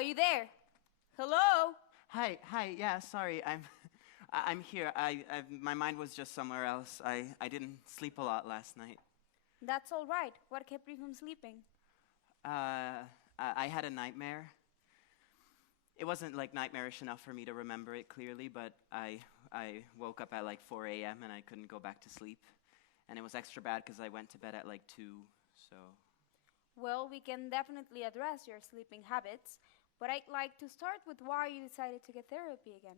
Are you there? Hello? Hi, yeah, sorry, I'm here. My mind was just somewhere else. I didn't sleep a lot last night. That's all right. What kept you from sleeping? I had a nightmare. It wasn't like nightmarish enough for me to remember it clearly, but I woke up at like 4 a.m. and I couldn't go back to sleep. And it was extra bad because I went to bed at like 2, so... Well, we can definitely address your sleeping habits, but I'd like to start with why you decided to get therapy again.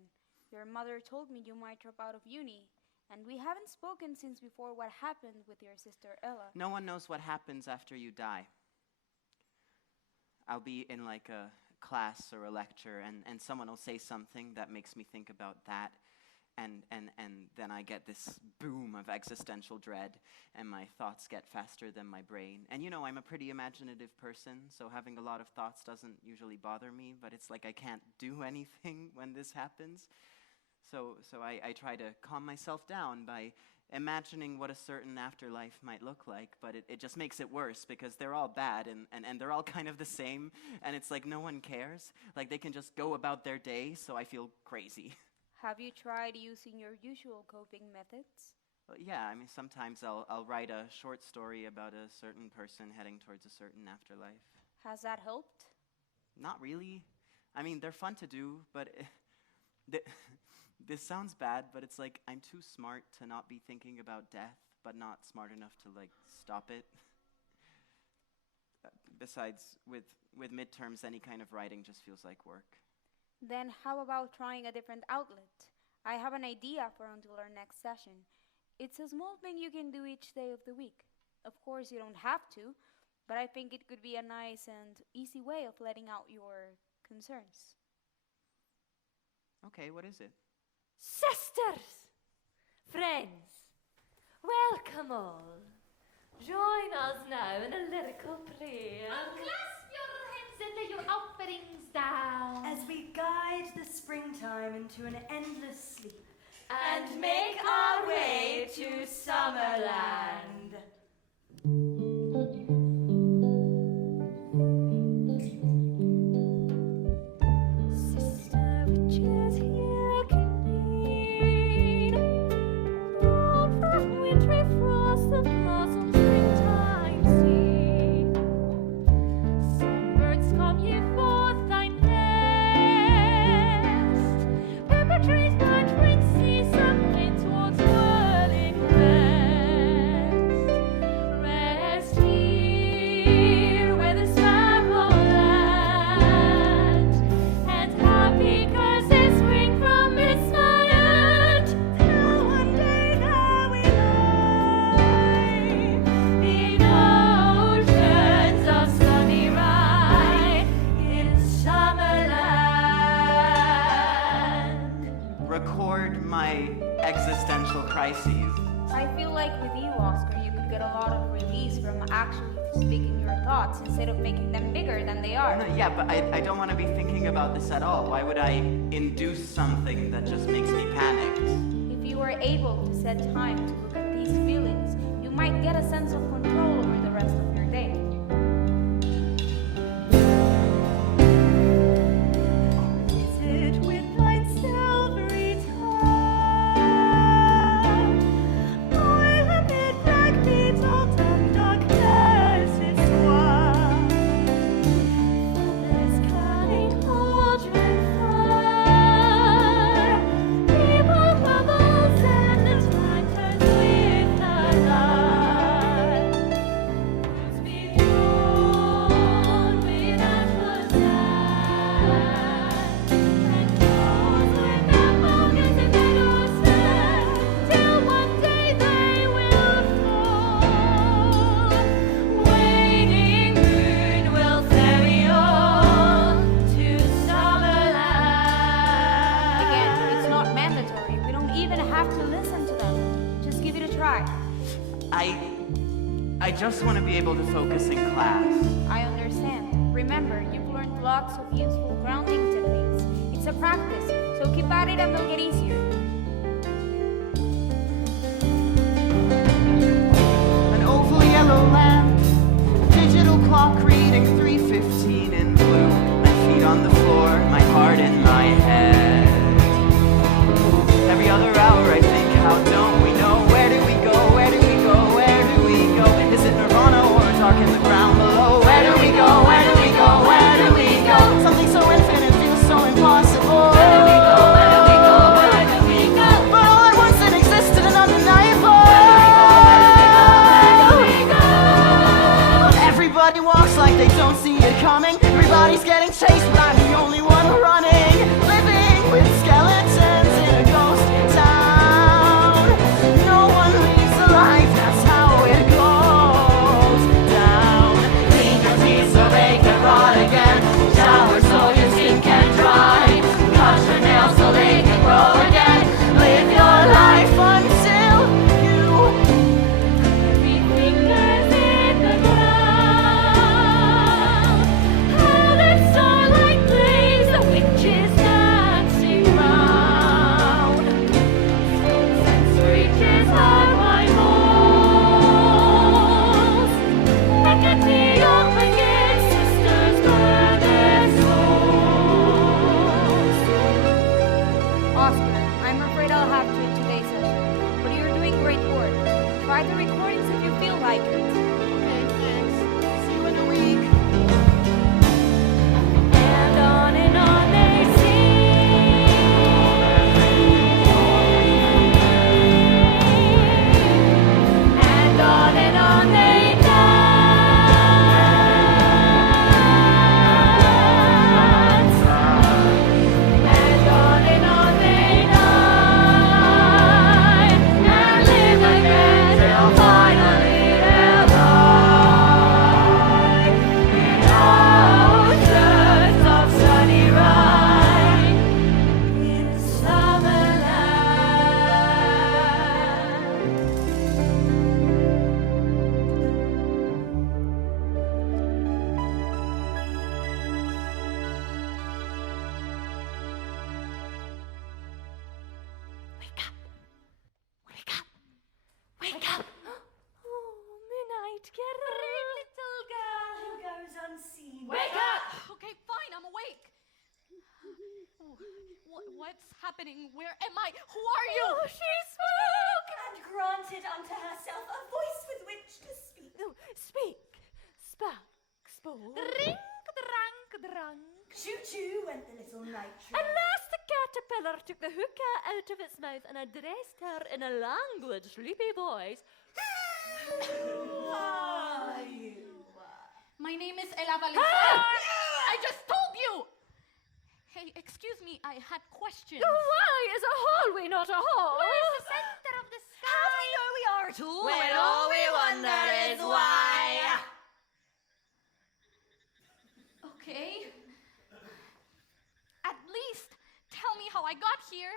Your mother told me you might drop out of uni, and we haven't spoken since before what happened with your sister Ella. No one knows what happens after you die. I'll be in like a class or a lecture, and someone will say something that makes me think about that, and then I get this boom of existential dread, and my thoughts get faster than my brain. And you know, I'm a pretty imaginative person, so having a lot of thoughts doesn't usually bother me, but it's like I can't do anything when this happens. So I try to calm myself down by imagining what a certain afterlife might look like, but it just makes it worse because they're all bad and they're all kind of the same, and it's like no one cares. Like they can just go about their day, so I feel crazy. Have you tried using your usual coping methods? Well, yeah, I mean, sometimes I'll write a short story about a certain person heading towards a certain afterlife. Has that helped? Not really. I mean, they're fun to do, but this sounds bad, but it's like I'm too smart to not be thinking about death, but not smart enough to, like, stop it. Besides, with midterms, any kind of writing just feels like work. Then how about trying a different outlet? I have an idea for until our next session. It's a small thing you can do each day of the week. Of course, you don't have to, but I think it could be a nice and easy way of letting out your concerns. Okay, what is it? Sisters, friends, welcome all. Join us now in a lyrical prayer. Unclasp your hands and lay your offerings down. As we guide the springtime into an endless sleep And make our way to Summerland. Sister witches here convene, born from wintry frost the blossom springtime see. Sunbirds, come ye forth thy nest, pepper trees plant princes sunken towards whirling west. Rest here where the sparkle lands, and happy curses spring from its land. Till one day there we lie in oceans of sunny rye in Summerland. Record my existential crises. I feel like with you, Oscar, you could get a lot of release from actually speaking your thoughts instead of making them bigger than they are. No, yeah, but I don't want to be thinking about this at all. Why would I induce something that just makes me panicked? If you were able to set time to look at these feelings, you might get a sense of control over the rest of your day. Visit with thine silvery tongue, oil amid black beetles and darkness its swung. Feathers cladding cauldron fire, people bubbles and the time turns with the light. Who's beyond without was and goes with the focus and meadows stand, till one day they will fall. Waning moon will ferry on to Summerland. Again, it's not mandatory. We don't even have to listen to them. Just give it a try. I just want to be able to focus in class. I understand. Remember, you've learned lots of useful grounding techniques. It's a practice, so keep at it and they'll get easier. An oval yellow lamp, digital clock reading 3:15 in blue. My feet on the don't see it coming. Everybody's getting chased, but I'm the only one running. Living with skeletons in a ghost town. No one leaves alive, that's how it goes down. Clean your teeth so they can rot again. Shower so your skin can dry. Cut your nails so they can grow again. Live your life until you Every finger's in the ground. How the starlight plays, the witches dancing round. Stones and screeches are my walls. Back at the up again, sisters burn their souls. Oscar, I'm afraid I'll have to in today's session, but you're doing great work. Try the recordings if you feel like it. Okay, thanks. See you in a week. And on they sing. And on they dance. And on they die. And live again till finally they'll die. In oceans of sunny ride, in summerland. Wake up! Oh, midnight, get up! Little girl Who goes unseen? Wake up! Okay, fine, I'm awake. What's happening? Where am I? Who are you? Oh, she spoke! And granted unto herself a voice with which to speak. No, speak, spoke. Drink, drunk. Choo-choo went the little night train. At last the caterpillar took the hookah out of its mouth and addressed her in a languid, sleepy voice. My name is Ella Valenzuela. I just told you. Hey, excuse me, I had questions. Why is a hallway not a hall? Where's the center of the sky? How do you know we are at all? When all we wonder is why. Okay. At least tell me how I got here.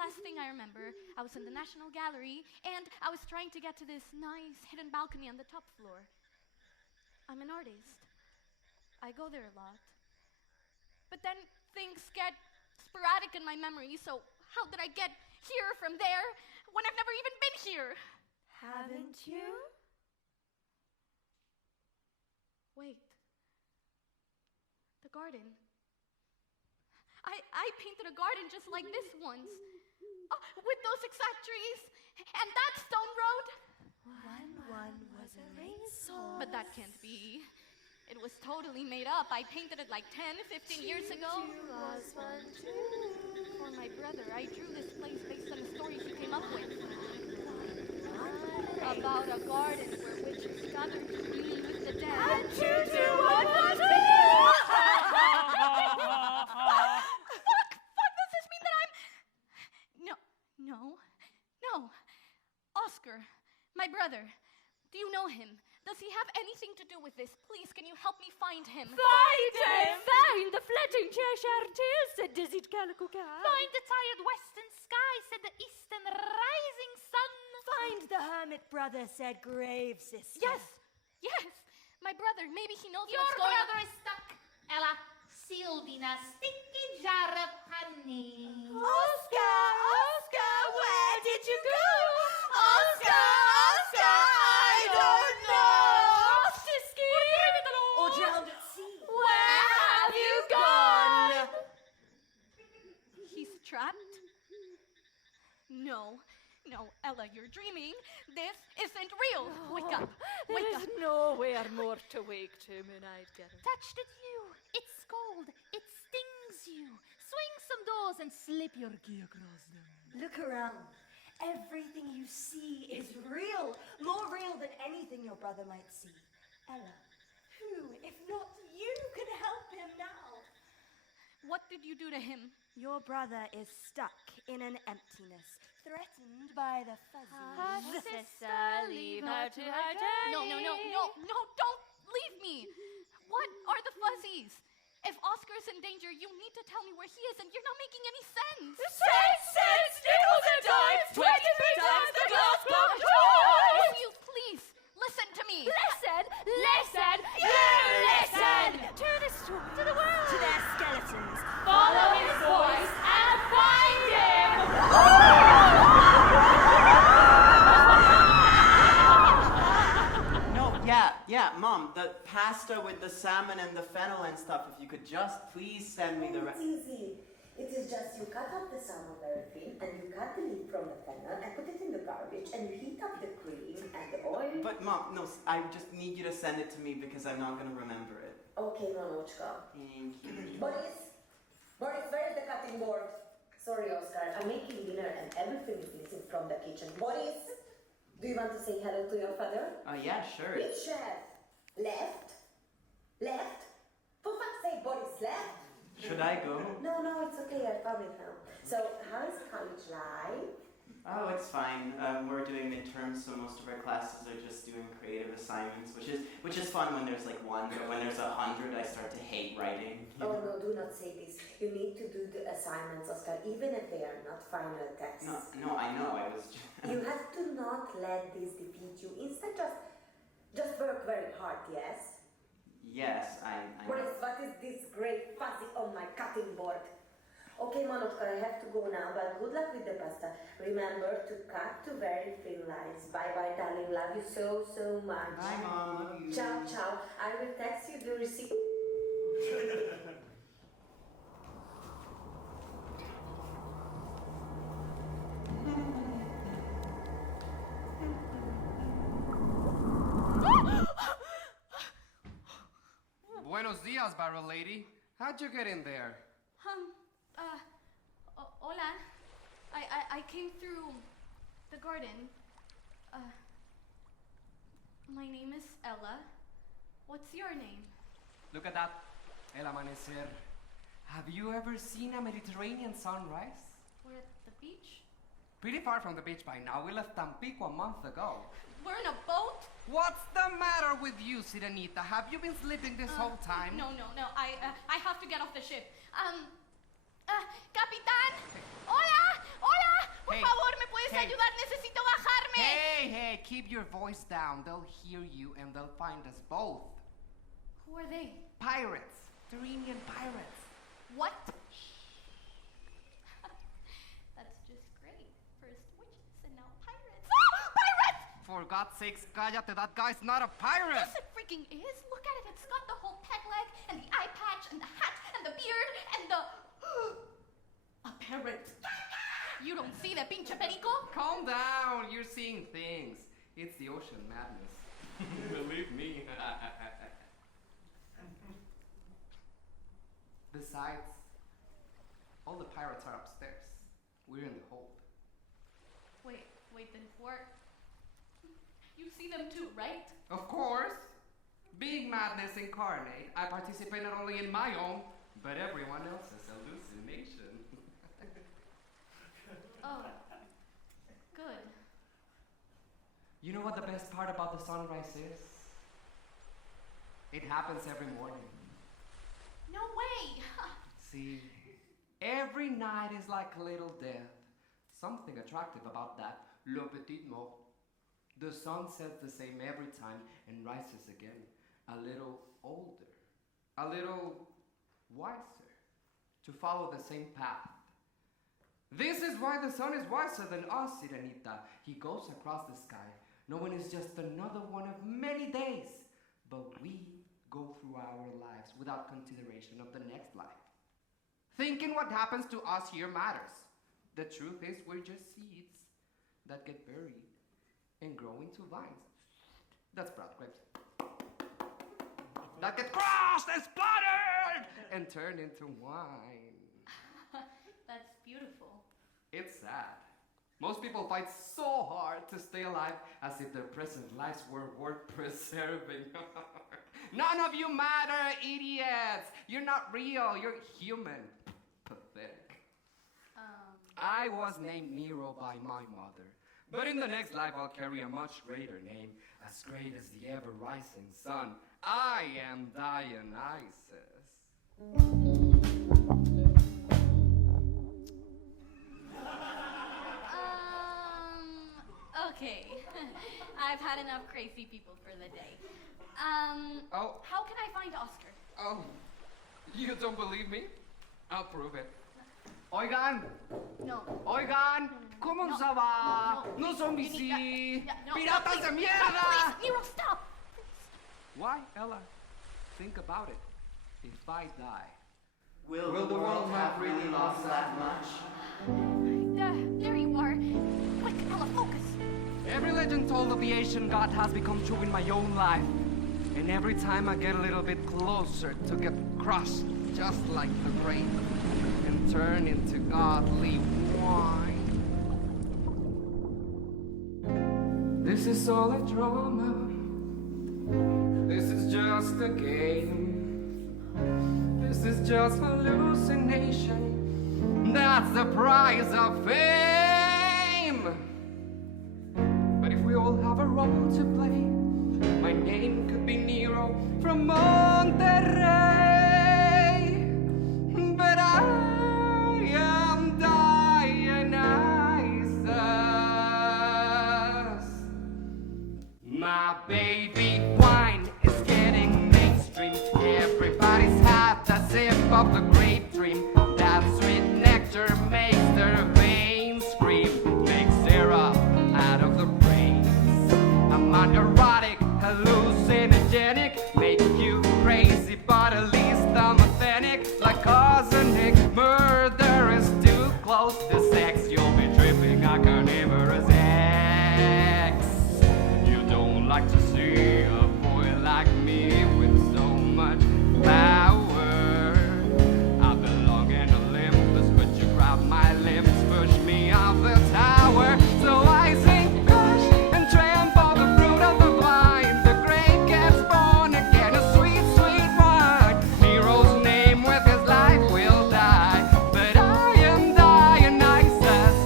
Last thing I remember, I was in the National Gallery and I was trying to get to this nice hidden balcony on the top floor. I'm an artist. I go there a lot. But then things get sporadic in my memory, so how did I get here from there when I've never even been here? Haven't you? Wait. The garden. I painted a garden just like this once. Oh, with those exact trees and that stone road. One was a racehorse. But that can't be. It was totally made up. I painted it like 10, 15 years ago. For my brother, I drew this place based on a story she came up with. About a garden where witches gather to commune with the dead. And choo-choo, what was it? Fuck, does this mean that I'm... No. Oscar, my brother, do you know him? Does he have anything to do with this? Please, can you help me find him? Find him! Find the flitting Cheshire tail, said dizzied Calico Cat. Find the tired western sky, said the eastern rising sun. Find the hermit brother, said grave sister. Yes. My brother, maybe he knows Your what's going on. brother is stuck, Ella, sealed in a sticky jar of honey. Oscar, where did you go? Oscar, I don't know. Or drowned at sea. Where have you gone? He's trapped? No, Ella, you're dreaming. This isn't real. Wake up. There is nowhere more to wake to, Moonlight Girl. Touched at you, it's cold, it stings you. Swing some doors and slip your key across them. Look around. Everything you see is real. More real than anything your brother might see. Ella, who, if What did you do to him? Your brother is stuck in an emptiness, threatened by the Fuzzies. Sister, leave her to her journey. No, don't leave me. What are the Fuzzies? If Oscar's in danger, you need to tell me where he is, and you're not making any sense. Cents, nickels and dimes, 23 times the glass block choice. Will you please listen to me? Listen, you listen. To the storm, to the world, to their skeletons. Follow his voice and find him. No, yeah, Mom, the pasta with the salmon and the fennel and stuff, if you could just please send me the It's easy. It is just you cut off the salmon very thin and you cut the leaf from the fennel and put it in the garbage and you heat up the cream and the oil. But Mom, no, I just need you to send it to me because I'm not going to remember it. Okay, Manochka. Thank you. Boris, where is the cutting board? Sorry, Oscar, I'm making dinner and everything is missing from the kitchen. Boris, do you want to say hello to your father? Yeah, sure. Which chef? Left? For fuck's sake, Boris, left? Should I go? No, it's okay, I found it now. So, how is college life? Oh, it's fine. We're doing midterms, so most of our classes are just doing creative assignments, which is fun when there's like one, but when there's 100, I start to hate writing. Oh no, do not say this. You need to do the assignments, Oscar, even if they are not final texts. No, I know. I was just. You have to not let this defeat you. Instead, just work very hard, yes? Yes, I Boris, what is this great fuzzy on my cutting board? Okay, Manochka, I have to go now, but good luck with the pasta. Remember to cut to very thin lines. Bye-bye, darling. Love you so, so much. Bye, Mom. Love you. Ciao, ciao. I will text you the receipt. Buenos dias, barrel lady. How'd you get in there? Hola. I came through the garden. My name is Ella. What's your name? Look at that. El amanecer. Have you ever seen a Mediterranean sunrise? We're at the beach. Pretty far from the beach by now. We left Tampico a month ago. We're in a boat? What's the matter with you, Sirenita? Have you been sleeping this whole time? No. I have to get off the ship. Capitán. Hola. Por favor, ¿me puedes ayudar? Necesito bajarme. Hey, keep your voice down. They'll hear you and they'll find us both. Who are they? Pirates. Mediterranean pirates. What? That's just great. First witches and now pirates. Pirates! For God's sakes, cállate. That guy's not a pirate. Yes, it freaking is. Look at it. It's got the whole peg leg and the eye patch and the hat and the beard and the... a parrot. You don't see the pinche perico? Calm down. You're seeing things. It's the ocean madness. Believe me. Besides, all the pirates are upstairs. We're in the hold. Wait, the what? You see them too, right? Of course. Being madness incarnate, I participate not only in my own, but everyone else's hallucination. Oh, good. You know what the best part about the sunrise is? It happens every morning. No way! See, every night is like a little death. Something attractive about that. Le petit mort. The sun sets the same every time and rises again. A little older. A little wiser. To follow the same path. This is why the sun is wiser than us, Sirenita. He goes across the sky, knowing it's just another one of many days. But we go through our lives without consideration of the next life. Thinking what happens to us here matters. The truth is we're just seeds that get buried and grow into vines. That's brown grapes. That get crushed and splattered and turned into wine. That's beautiful. It's sad. Most people fight so hard to stay alive as if their present lives were worth preserving. None of you matter, idiots. You're not real. You're human. Pathetic. I was named Nero by my mother. But in the next life, I'll carry a much greater name, as great as the ever-rising sun. I am Dionysus. Okay. I've had enough crazy people for the day. Oh. How can I find Oscar? Oh, you don't believe me? I'll prove it. Oigan, No. oigan, ¿cómo No. se va? No. No son You mis need- no, piratas de please, mierda. Please, Nero, stop! Why, Ella? Think about it. If I die, Will the world have really lost that much? There you are. Quick, Ella, focus. every legend told of the Asian god has become true in my own life. And every time I get a little bit closer to get crushed, just like the grape, and turn into godly wine. This is all a drama. This is just a game. This is just hallucination. That's the price of fame. But if we all have a role to play, my name could be Nero from Monterrey. But I am Dionysus. My baby wine is getting mainstream. Everybody's had a sip of the grape dream. That sweet nectar makes their veins scream. Makes syrup out of the brains. I'm an erotic, hallucinogenic. Make you crazy, but at least I'm authentic. Like arsenic, murder is too close to sex. You'll be tripping, I carnivorous X. You don't like to see a boy like me with so much power. I belong in Olympus, but you grab my limbs, push me off the tower. So I sing crush and trample the fruit of the vine. The grape gets born again, a sweet, sweet wine. Nero's name with his life will die. But I am Dionysus.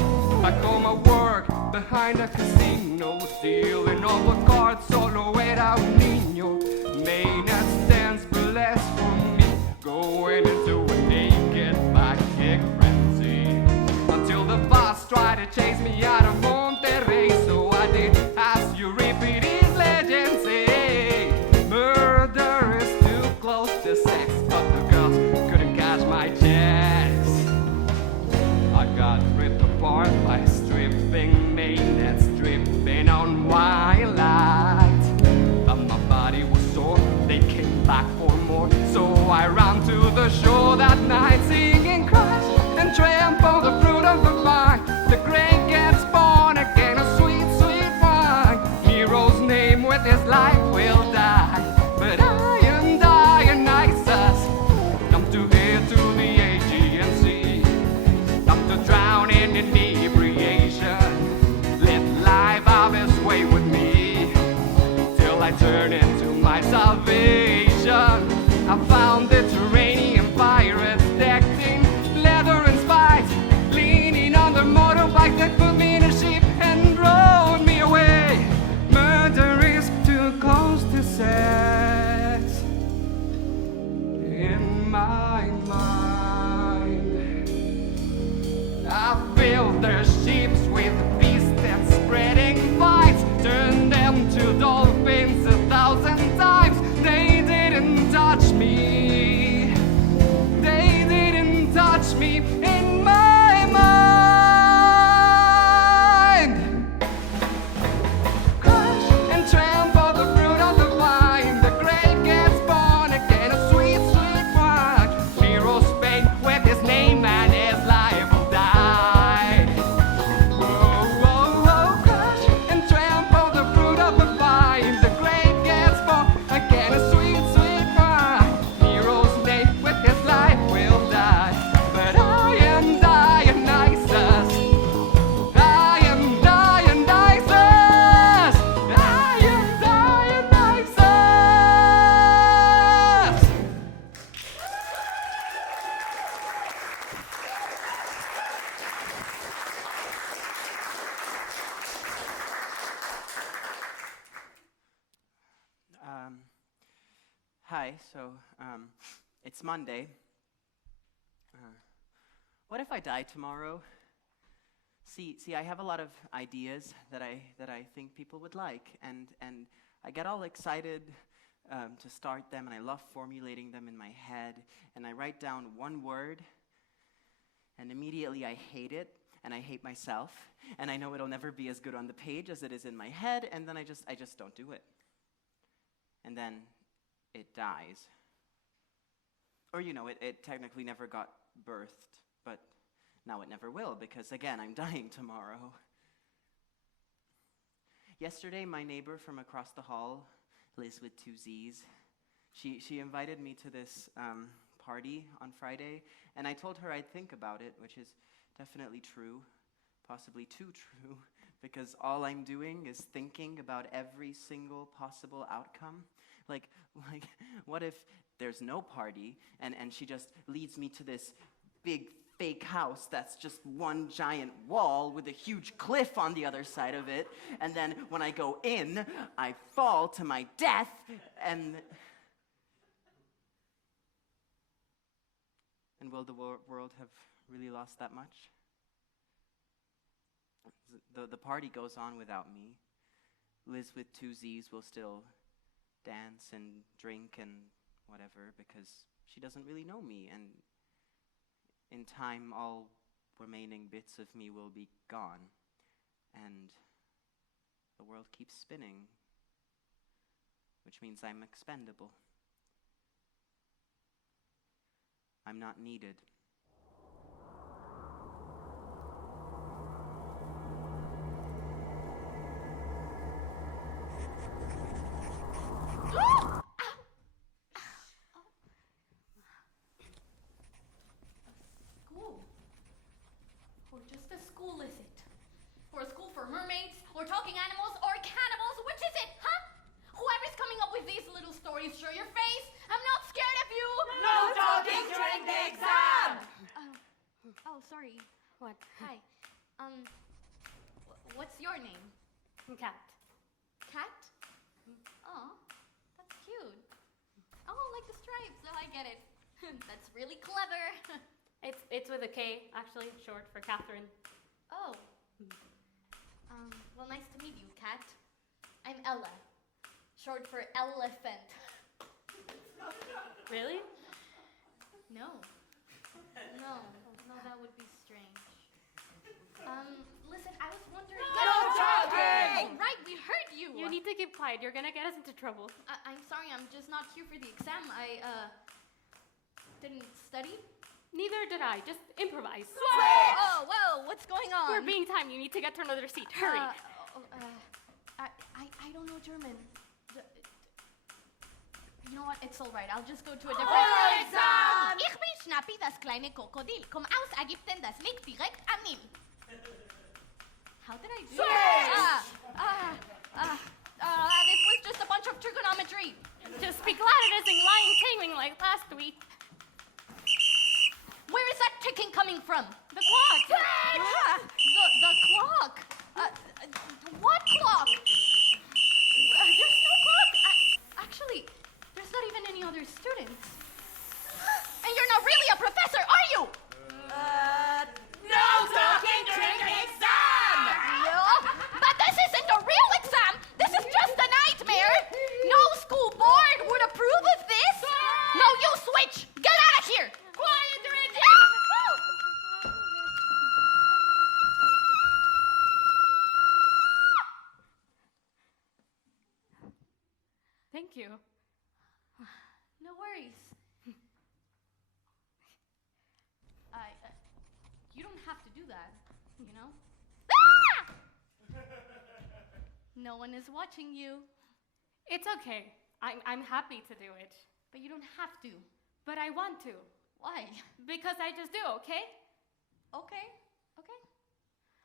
I call my work behind a casino, stealing all the cards, solo era un niño. Maynard stands burlesque for me, going into a naked backic frenzy. Until the boss tried to chase me out of Monterrey, so I did as Euripides legend say. Murder is too close to sex, but the girls couldn't catch my checks. I got ripped apart by stripping maidens, dripping on wine light. But my body was sore, they came back for more. So I ran to the shore that night, singing crush and trample the fruit of the vine. The grape gets born again, a sweet, sweet wine. Nero's name with his life will die. But I am Dionysus. Come to here to the Aegean Sea. Come to drown in inebriation. Let life have its way with me, till I turn into my salvation. I found Mediterranean pirates decked in leather and spikes, leaning on their motorbike that put me in a ship and rowed me away. Murder is too close to sex in my mind. I filled their ships with beasts and spreading fights, turned them to dolphins 1,000 times. They didn't touch me. They didn't touch me in my mind. Crush and trample the fruit of the vine. The grape gets born again, a sweet, sweet wine. Nero's Spain with his name and his life will die. Whoa, whoa, whoa, crush and trample the fruit of the vine. The grape gets born again, a sweet, sweet wine. Nero's name with his life will die. But I Hi, so it's Monday. What if I die tomorrow? See, I have a lot of ideas that I think people would like, and I get all excited to start them, and I love formulating them in my head, and I write down one word, and immediately I hate it, and I hate myself, and I know it'll never be as good on the page as it is in my head, and then I just don't do it. And then it dies. Or, it technically never got birthed, but now it never will, because again, I'm dying tomorrow. Yesterday, my neighbor from across the hall, Liz with 2 Z's, she invited me to this party on Friday, and I told her I'd think about it, which is definitely true, possibly too true, because all I'm doing is thinking about every single possible outcome. Like, what if there's no party, and she just leads me to this big fake house that's just one giant wall with a huge cliff on the other side of it, and then when I go in, I fall to my death, and will the world have really lost that much? The party goes on without me. Liz with 2 Z's will still dance and drink and whatever, because she doesn't really know me, and in time all remaining bits of me will be gone, and the world keeps spinning, which means I'm expendable. I'm not needed. School? Or just a school, is it? Or a school for mermaids? Or talking animals? Or cannibals? Which is it, huh? Whoever's coming up with these little stories, show your face. I'm not scared of you. No talking during the exam! Oh, sorry. What? Hi. What's your name? Cat. Cat? Oh, that's cute. Oh, like the stripes. Oh, I get it. That's really clever. It's with a K, actually, short for Catherine. Oh. Well, nice to meet you, Cat. I'm Ella, short for elephant. Really? No, that would be strange. Listen, I was wondering. No talking! Oh, right, we heard you. You need to keep quiet. You're gonna get us into trouble. I'm sorry, I'm just not here for the exam. I didn't study. Neither did I. Just improvise. Oh, whoa, what's going on? We're being timed. You need to get to another seat. Hurry. I don't know German. You know what? It's all right. I'll just go to a different exam! Ich bin Schnappi, das kleine Krokodil. Komm aus Ägypten, das liegt direkt am Nil. How did I do that? This was just a bunch of trigonometry. Just be glad it isn't lying tingling like last week. Where is that ticking coming from? The clock. The clock. What clock? There's no clock. Actually, there's not even any other students. And you're not really a professor, are you? No talking during the exam! But this isn't a real exam. This is just a nightmare. No school board would approve of this. No, you switch. Get out of here. Quiet during the Thank you. No worries. You don't have to do that, you know? No one is watching you. It's okay. I'm happy to do it. But you don't have to. But I want to. Why? Because I just do, okay? Okay.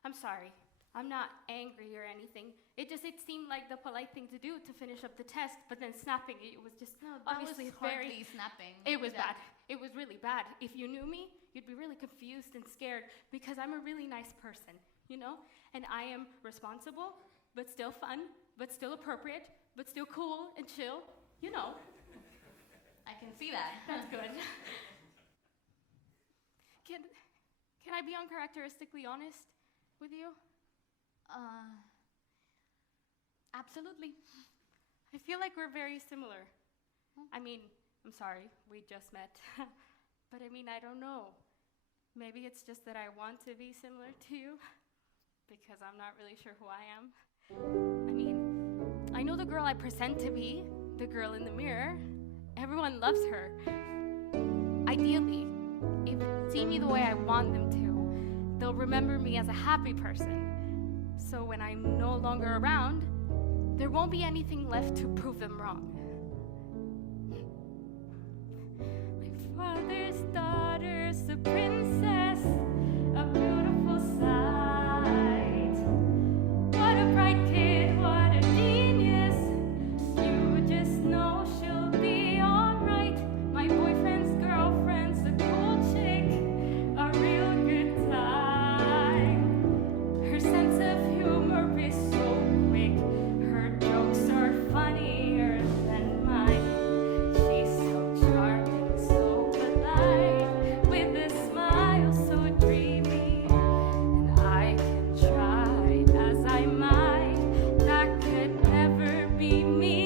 I'm sorry. I'm not angry or anything. It seemed like the polite thing to do to finish up the test, but then snapping it was just obviously was hardly snapping. It was Yeah. bad. It was really bad. If you knew me, you'd be really confused and scared because I'm a really nice person, you know? And I am responsible, but still fun, but still appropriate, but still cool and chill, you know? can see that. That's good. Can I be uncharacteristically honest with you? Absolutely. I feel like we're very similar. I mean, I'm sorry, we just met. But I mean, I don't know. Maybe it's just that I want to be similar to you because I'm not really sure who I am. I mean, I know the girl I present to be, the girl in the mirror. Everyone loves her. Ideally, if they see me the way I want them to, they'll remember me as a happy person. So when I'm no longer around, there won't be anything left to prove them wrong. My father's daughter's a princess, a beautiful sight. What a bright kid, what a genius. You just know she'll be alright. My boyfriend's girlfriend's a cool chick, a real good time. Her sense of humor is so quick, her jokes are funnier than mine. She's so charming, so polite, with a smile so dreamy. And I can try as I might, that could never be me.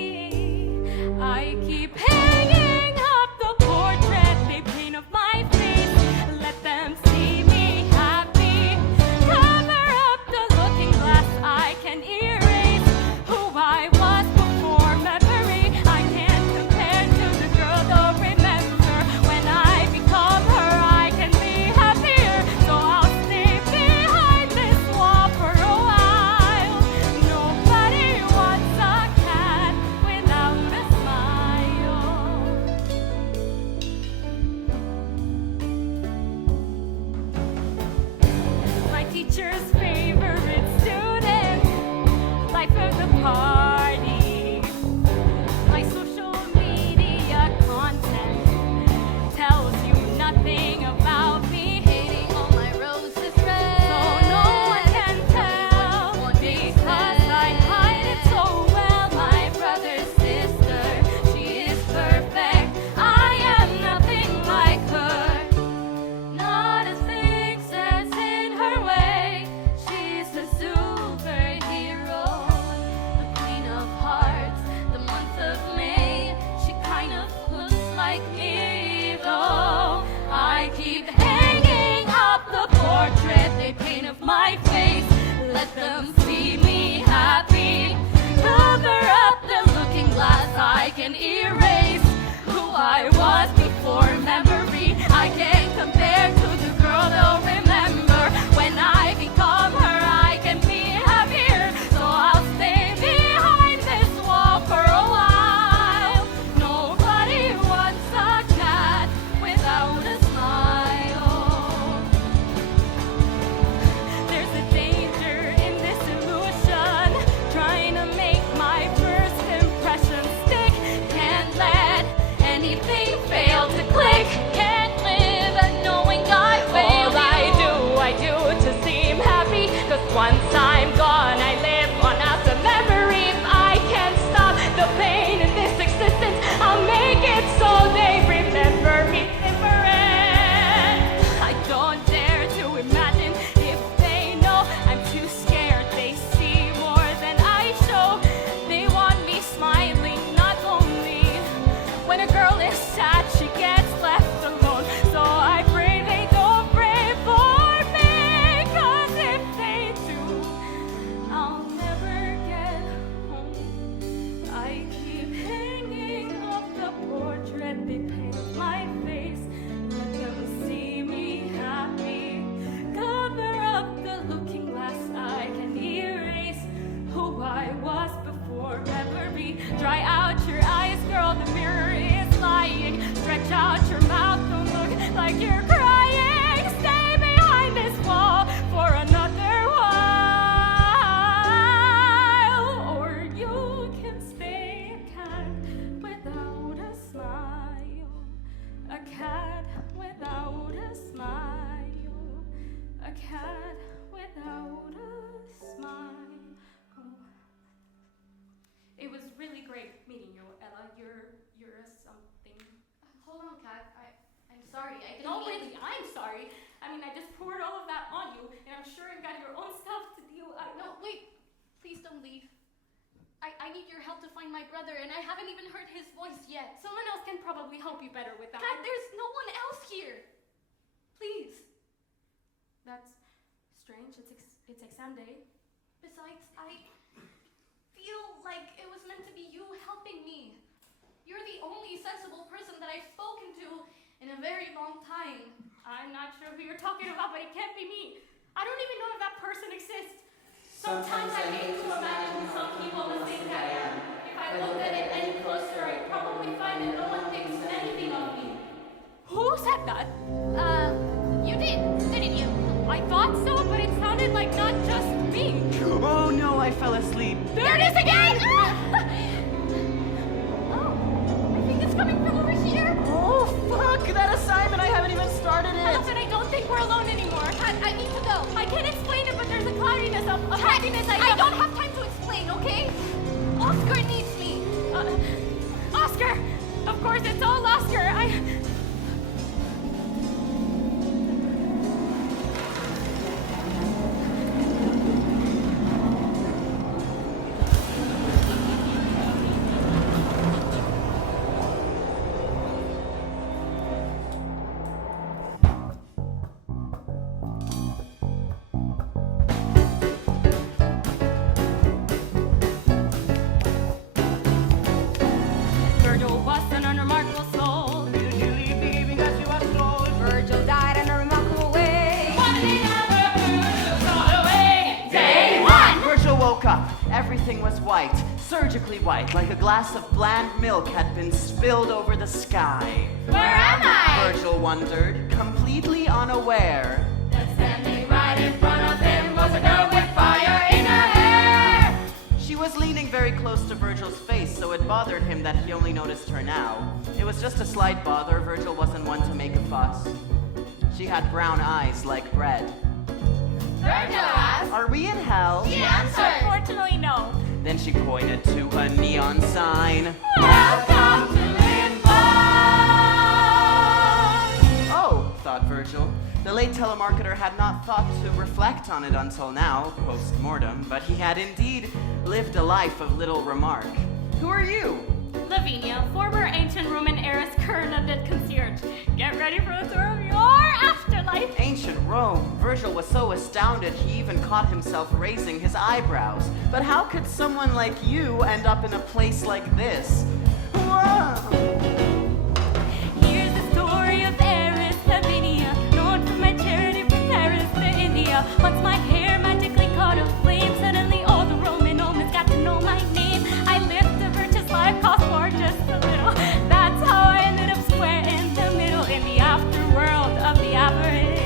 I keep hanging up the portrait they paint of my face. Let them see me happy. Cover up the looking glass I can erase who I was before memory. I can't compare to the girl they'll remember. When I become her, I can be happier. So I'll stay behind this wall for a while. Nobody wants a cat without a smile. My teacher's favorite student, life of the party. My social media content tells you nothing about me. Hating all my roses red. So no one can tell because I hide it so well. My brother's sister, she is perfect. I am nothing like her. Not a thing stands in her way. She's a superhero, the queen of hearts, the month of May. She kind of looks like me, though. I keep hanging up the portrait they paint of my face. Let them see me happy. Cover up the looking glass I can erase who I was before memory. I can't compare to the girl they'll remember. When I become her, I can be happier. So I'll stay behind this wall for a while. Nobody wants a cat without a smile. There's a danger in this illusion, trying to make my first impression stick. Can't let anything fail to click. Can't live knowing I failed. All I do to seem happy. 'Cause once I'm gone, I live on as a memory. If I can't stop the pain in this existence, I'll make it so they remember me different. I don't dare to imagine if they know. I'm too scared they see more than I show. They want me smiling, not lonely. When a girl is sad, she gets left alone. So I pray they don't pray for me. 'Cause if they do, I'll never get home. I keep hanging up the portrait they paint of my face. Let them see me happy. Cover up the looking glass I can erase who I was before memory. Dry out your eyes, girl, the mirror is lying. Stretch out your mouth, don't look like you're crying. Stay behind this wall for another while. Or you can stay a cat without a smile. A cat without a smile. A cat without a smile. It was really great meeting you, Ella. You're a something. don't leave. I need your help to find my brother, and I haven't even heard his voice yet. Someone else can probably help you better with that. Kat, there's no one else here. Please. That's strange. It's exam day. Besides, I feel like it was meant to be you helping me. You're the only sensible person that I've spoken to in a very long time. I'm not sure who you're talking about, but it can't be me. I don't even know if that person exists. Sometimes I hate to imagine who some people will think I am. If I looked at it any closer, I'd probably find that no one thinks anything of me. Who said that? You didn't you? I thought so, but it sounded like not just me. Oh no, I fell asleep. There it is again! Oh, I think it's coming from over here. Oh fuck, that assignment, I haven't even started it. But I don't think we're alone anymore. I need to go. I can't explain it, but there's a cloudiness of happiness. I don't have time to explain, okay? Oscar needs me. Oscar! Of course, it's all Oscar. Virgil was an unremarkable soul. Virgil died in a remarkable way. Day one! Virgil woke up. Everything was white, surgically white, like a glass of bland milk had been spilled over the sky. Where am I? Virgil wondered, completely unaware. Standing right in front of him was a girl with fire in her hair. She was leaning very close to Virgil's face, so it bothered him that he only noticed her now. It was just a slight bother. Virgil wasn't one to make a fuss. She had brown eyes like bread. Virgil asked. Are we in hell? She answered. Unfortunately, no. Then she pointed to a neon sign. Welcome to Limbo! Oh, thought Virgil. The late telemarketer had not thought to reflect on it until now, post-mortem, but he had indeed lived a life of little remark. Who are you? Lavinia, former ancient Roman heiress, current undead concierge. Get ready for a tour of your afterlife. Ancient Rome. Virgil was so astounded he even caught himself raising his eyebrows. But how could someone like you end up in a place like this? Whoa! Here's the story of heiress Lavinia, known for my charity from Paris to India. Once my hair magically caught a flame, suddenly all the Roman omens got to know my name. I lived a virtuous life, cost more just a little. That's how I ended up square in the middle, in the afterworld of the average.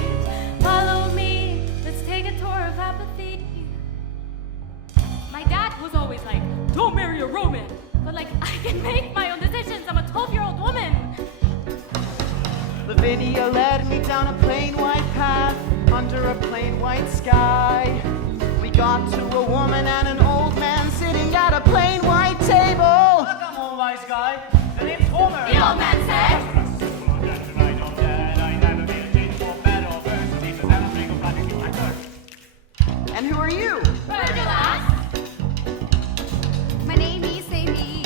Follow me, let's take a tour of apathy. My dad was always like, don't marry a Roman. But like, I can make my own decisions. I'm a 12-year-old woman. Lavinia led me down a plain white path, under a plain white sky. We got to a woman and an old man sitting at a plain white table. Welcome home, wise guy. The name's Homer. The old man said. And who are you? Virgil asked. My name is Amy.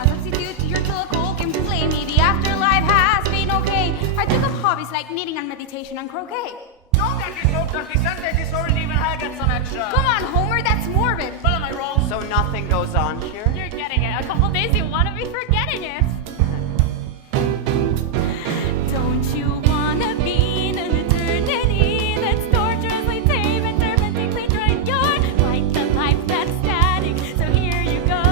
A substitute to your telephone came to claim me. The afterlife has been okay. I took up hobbies like knitting and meditation and croquet. Don't get this old turkey Sunday. This already even had got some extra. Come on, Homer, that's morbid. But am I wrong? So nothing goes on here? You're getting it. A couple days you want to be forgetting it. Don't you want to be in an eternity that's torturously tame and dramatically dry? You're like the life that's static. So here you go.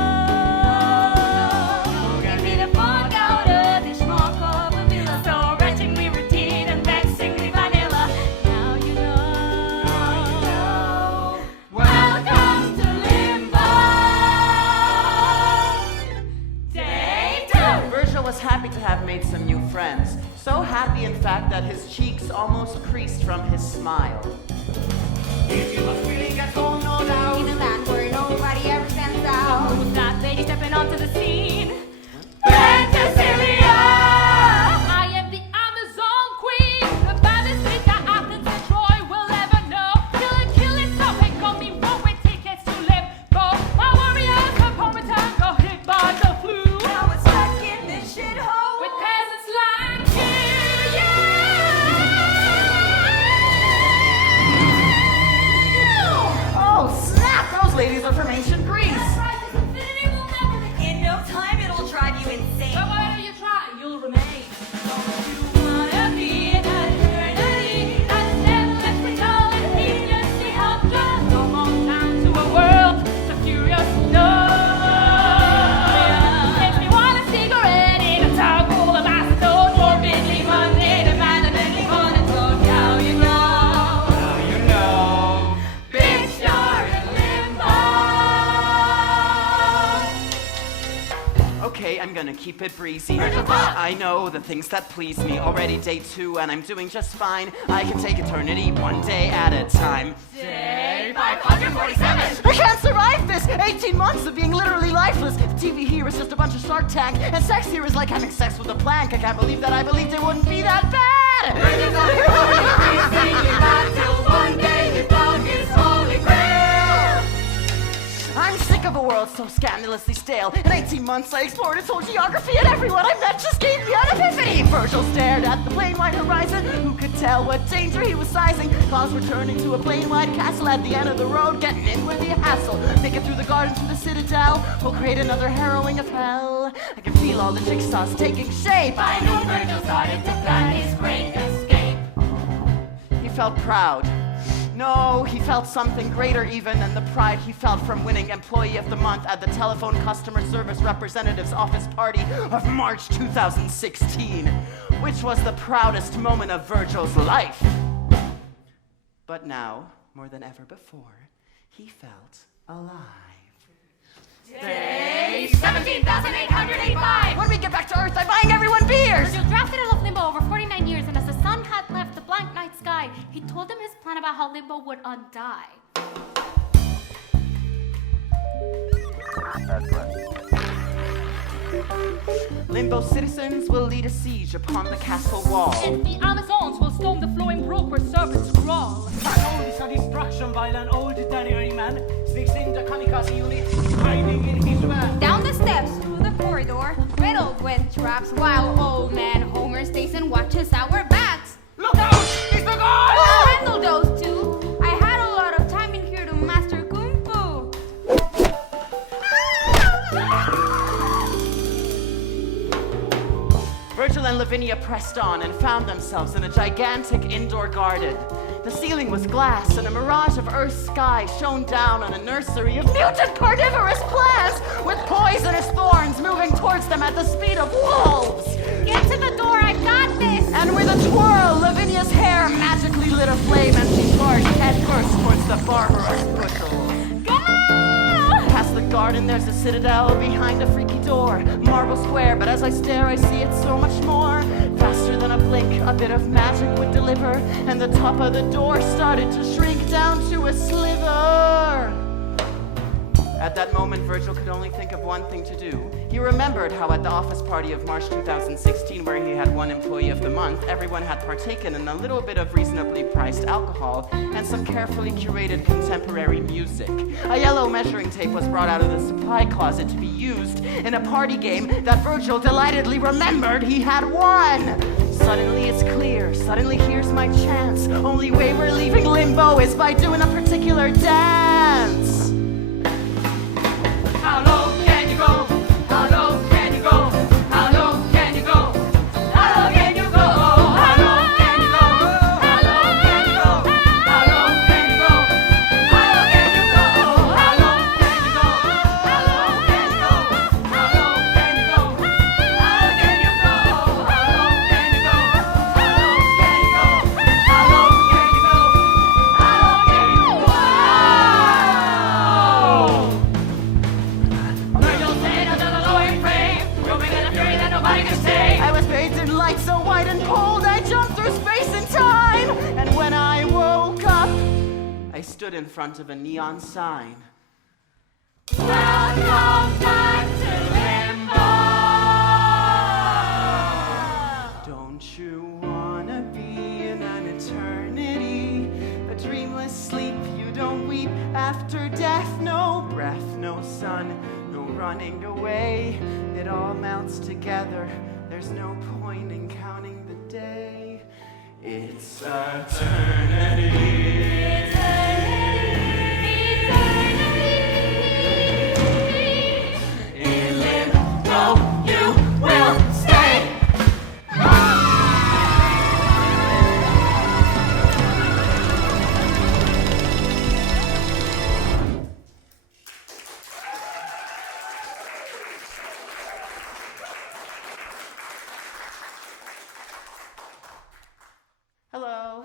Give me the fog out of this small cup of villa. So wretchedly routine and vexingly vanilla. Now you know. Welcome to Limbo. Day 2. Virgil was happy to have made some new friends. So happy, in fact, that his cheeks almost creased from his smile. If you must really get home, no doubt. In a land where nobody ever stands out. Who's that lady stepping onto the scene? Penthesilea! I am the Amazon queen, the baddest bitch that Athens and Troy will ever know. Kill Achilles, so they got me wrong with tickets to live keep it breezy. I know the things that please me. Already day 2 and I'm doing just fine. I can take eternity one day at a time. Day 547! I can't survive this! 18 months of being literally lifeless. The TV here is just a bunch of Shark Tank, and sex here is like having sex with a plank. I can't believe that I believed it wouldn't be that bad! Virgins on your holy tree, singing that till one day he found his holy grail! I'm sick of a world so scandalously stale. In 18 months I explored its whole geography, and everyone I met just gave me an epiphany. Virgil stared at the plain white horizon. Who could tell what danger he was sizing? Clouds were turning to a plain white castle at the end of the road. Getting in would be a hassle. Make it through the garden to the citadel. We'll create another harrowing of hell. I can feel all the jigsaws taking shape. I know Virgil started to plan his great escape. He felt proud. No, he felt something greater even than the pride he felt from winning Employee of the Month at the Telephone Customer Service Representative's Office Party of March 2016, which was the proudest moment of Virgil's life. But now, more than ever before, he felt alive. Day 17,885! When we get back to Earth, I'm buying everyone beers! Virgil drafted out of limbo over 49 years, and as the sun had left the blank night sky, he told them his plan about how limbo would undie. Limbo citizens will lead a siege upon the castle wall. And the Amazons will storm the flowing brook where serpents crawl. Notice a destruction by an old delivery man sneaks in the kamikaze unit, hiding in his van. Down the steps through the corridor, riddled with traps, while old man Homer stays and watches our backs. Look out! It's the guard! I'll handle those two. I had a lot of time in here to master Kung Fu. Virgil and Lavinia pressed on and found themselves in a gigantic indoor garden. The ceiling was glass, and a mirage of Earth's sky shone down on a nursery of mutant carnivorous plants with poisonous thorns moving towards them at the speed of wolves. Get to the door, I got this! And with a twirl, Lavinia's hair magically lit a flame and she charged headfirst towards the barbarous bushel. Past the garden, there's a citadel behind a freaky door. Marble square, but as I stare, I see it so much more. Faster than a blink, a bit of magic would deliver, and the top of the door started to shrink down to a sliver. At that moment, Virgil could only think of one thing to do. He remembered how at the office party of March 2016, where he had won Employee of the Month, everyone had partaken in a little bit of reasonably priced alcohol and some carefully curated contemporary music. A yellow measuring tape was brought out of the supply closet to be used in a party game that Virgil delightedly remembered he had won. Suddenly it's clear, suddenly here's my chance. Only way we're leaving limbo is by doing a particular dance. How low can you go? How low can you go? How low can you go? How low can you go? How low can you go? How low can you go? How low can you go? How low can you go? How low can you go? How low can you go? How low can you go? How low can you go? How low can you go? How low can you go? How low can you go? How low can you go? I was bathed in light so white and cold, I jumped through space and time. And when I woke up, I stood in front of a neon sign. Welcome back to limbo. Don't you wanna be in an eternity? A dreamless sleep, you don't weep after death. No breath, no sun, no running away. It all melts together. There's no point in counting the day. It's eternity. In limbo, you will stay. Hello.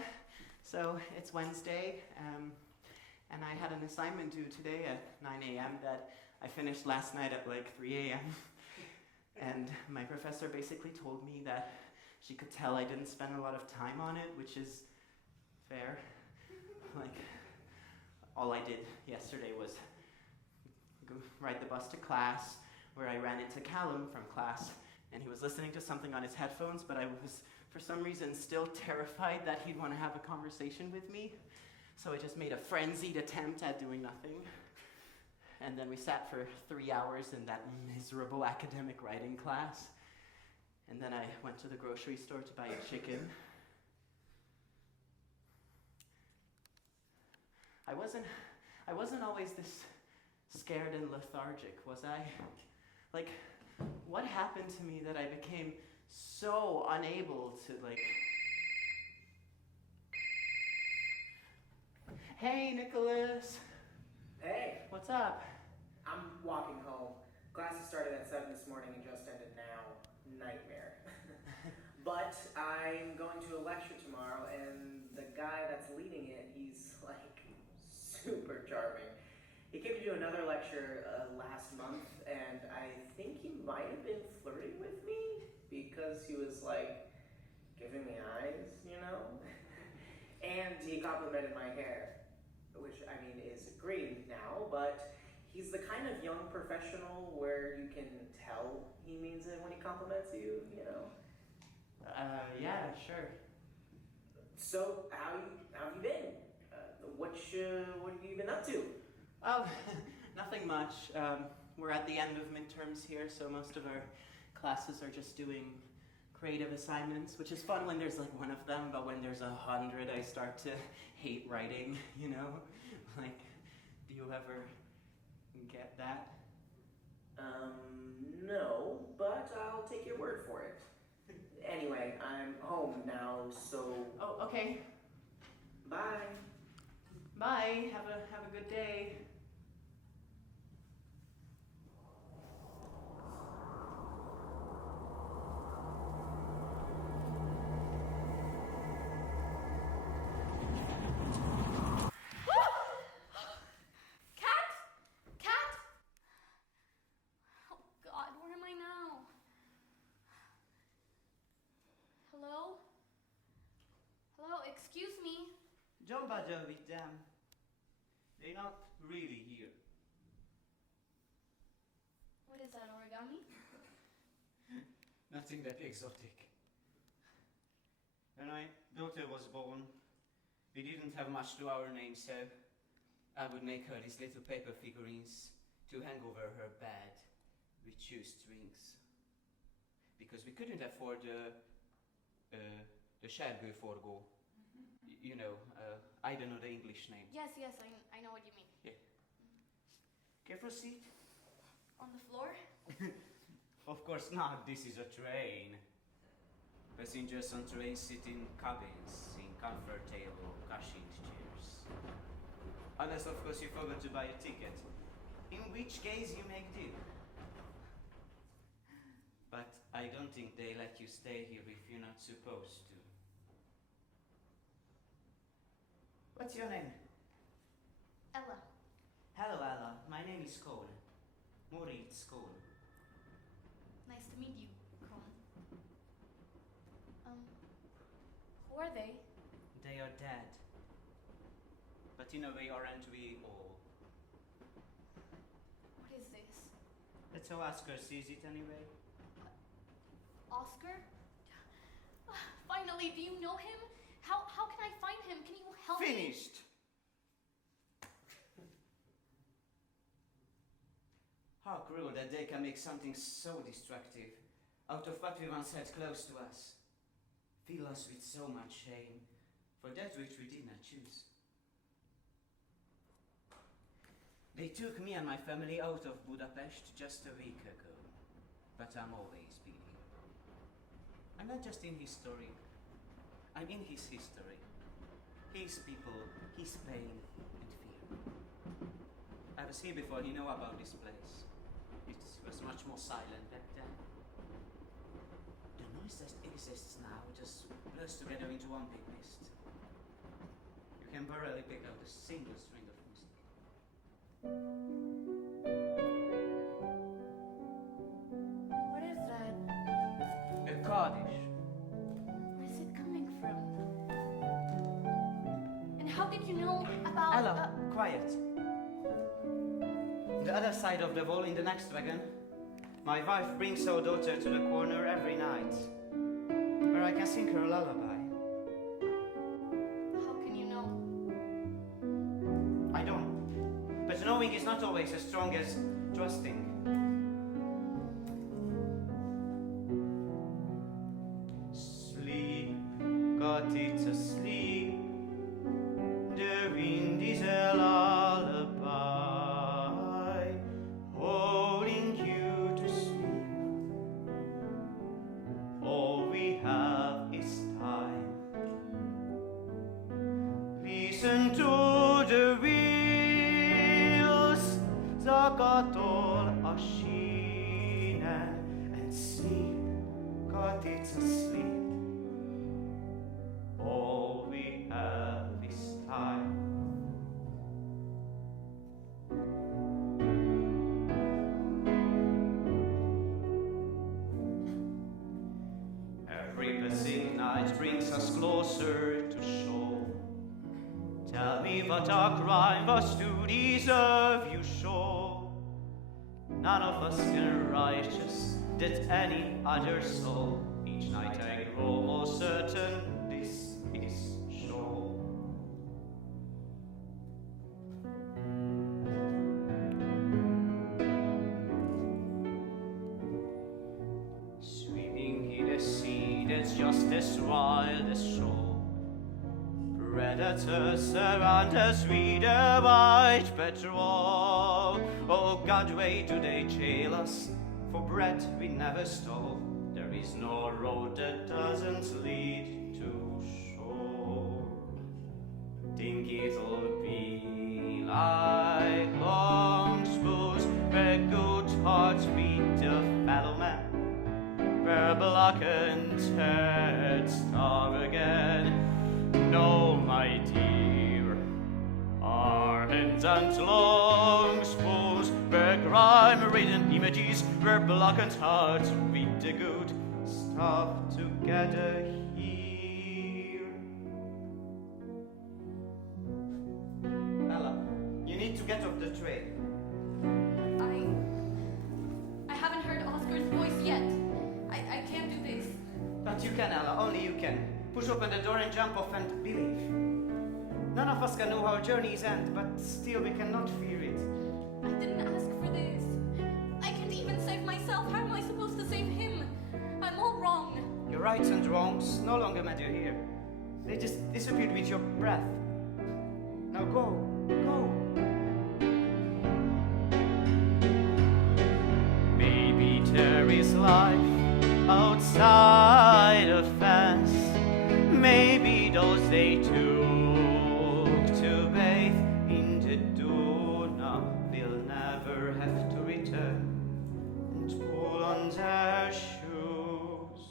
So it's Wednesday, and I had an assignment due today at 9 a.m. that I finished last night at like 3 a.m. And my professor basically told me that she could tell I didn't spend a lot of time on it, which is fair. Like, all I did yesterday was ride the bus to class, where I ran into Callum from class, and he was listening to something on his headphones, but I was, for some reason, still terrified that he'd want to have a conversation with me. So I just made a frenzied attempt at doing nothing. And then we sat for 3 hours in that miserable academic writing class. And then I went to the grocery store to buy a chicken. I wasn't always this scared and lethargic, was I? Like, what happened to me that I became so unable to, like... Hey, Nicholas! Hey, What's up? I'm walking home. Classes started at 7 this morning and just ended now. Nightmare. But I'm going to a lecture tomorrow, and the guy that's leading it, he's like super charming. He came to do another lecture last month, and I think he might have been flirting with me because he was like giving me eyes, you know? And he complimented my hair, which I mean is green now, but he's the kind of young professional where you can tell he means it when he compliments you, you know? Yeah, sure. So, how have you been? What have you been up to? Oh, nothing much. We're at the end of midterms here, so most of our classes are just doing creative assignments, which is fun when there's like one of them, but when there's 100, I start to hate writing, you know? Like, do you ever get that? No, but I'll take your word for it. Anyway, I'm home now, so... Oh, okay. Bye. Bye. Have a good day. Excuse me. Don't bother with them. They're not really here. What is that, origami? Nothing that exotic. When my daughter was born, we didn't have much to our name, so I would make her these little paper figurines to hang over her bed with shoestrings. Because we couldn't afford the Sherbu Forgo. You know, I don't know the English name. Yes, I know what you mean. Yeah. Can I proceed? On the floor? Of course not, this is a train. Passengers on trains sit in cabins, in comfortable cushioned chairs. Unless of course you forgot to buy a ticket, in which case you make do. But I don't think they let you stay here if you're not supposed to. What's your name? Ella. Hello, Ella. My name is Cole. Moritz Cole. Nice to meet you, Cole. Who are they? They are dead. But in a way, aren't we all? What is this? That's how Oscar sees it anyway. Oscar? Finally, do you know him? How can I find him? Can you help me? Finished! How cruel that they can make something so destructive out of what we once had close to us. Fill us with so much shame for that which we did not choose. They took me and my family out of Budapest just a week ago, but I'm always been here. I'm not just in his story, I'm in his history. His people, his pain and fear. I was here before he knew about this place. It was much more silent back then. The noise that exists now just blurs together into one big mist. You can barely pick out a single string of music. What is that? Kurdish. Where's it coming from? And how did you know about... Ella, quiet. The other side of the wall in the next wagon, my wife brings our daughter to the corner every night, where I can sing her a lullaby. How can you know? I don't. But knowing is not always as strong as trusting. Sleep, got it to sleep. The wind is a lullaby, holding you to sleep. All we have is time. Listen to the wheels, zakatol a sínen, and sleep, got it to sleep. All we have is time. Every passing night brings us closer to shore. Tell me what our crime was to deserve you, sure. None of us can righteous that any other soul. Each night I grow more certain this is sure. Swimming in a sea that's just as wild as shore. Predators surround us with a white patrol. Oh God, why do they jail us? For bread we never stole. There is no road that doesn't lead to shore. Think it'll be like long spoons where good hearts beat the fellow man, where blackened heads starve again. No, my dear, our hands and long spoons, where crime-ridden images, where blackened hearts beat the good, stop together here. Ella, you need to get off the train. I haven't heard Oscar's voice yet. I can't do this. But you can, Ella, only you can. Push open the door and jump off and believe. None of us can know how journeys end, but still we cannot fear it. I didn't ask for this. I can't even save myself. How am I supposed to save him? I'm all wrong. Your rights and wrongs no longer matter here. They just disappeared with your breath. Now go, go. Maybe there is life outside a fence. Maybe those they took to bathe in the Duna will never have to return and pull on their shoes.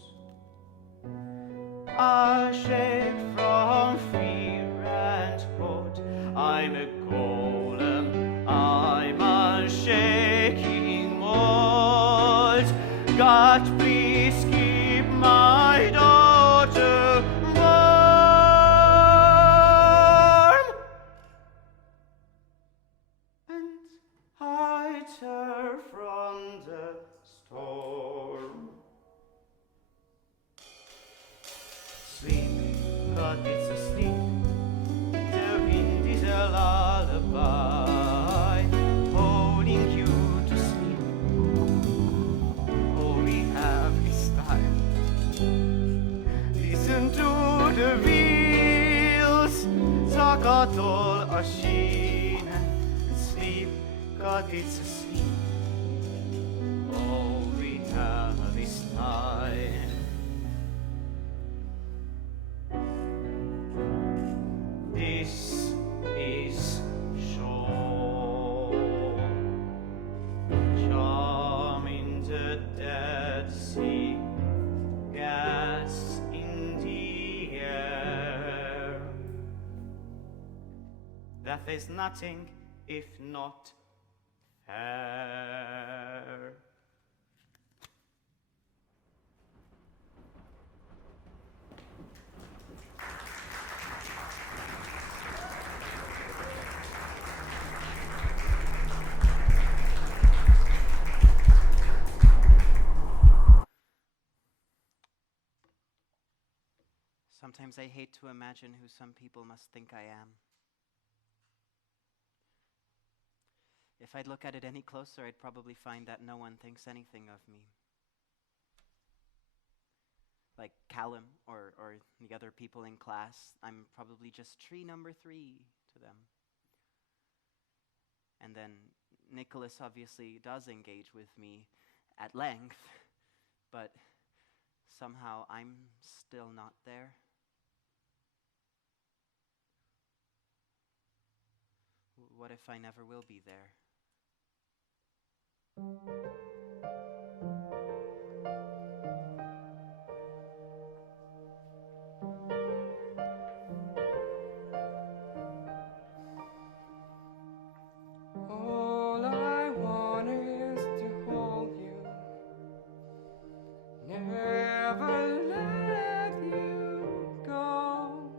I shake from fear and hope. I'm a golem, I'm a shaking mold. God, please keep my daughter warm and hide her from the storm. Sleep, God, it's asleep. The wind is a lullaby, holding you to sleep. All we have is time. Listen to the wheels, zakatol a sínen, and sleep, God, it's asleep. All we have is time. This is shore, charm in the Dead Sea, gas in the air. Death is nothing if not fair. Sometimes I hate to imagine who some people must think I am. If I'd look at it any closer, I'd probably find that no one thinks anything of me. Like Callum or the other people in class, I'm probably just tree number 3 to them. And then Nicholas obviously does engage with me at length, but somehow I'm still not there. What if I never will be there? All I want is to hold you, never let you go.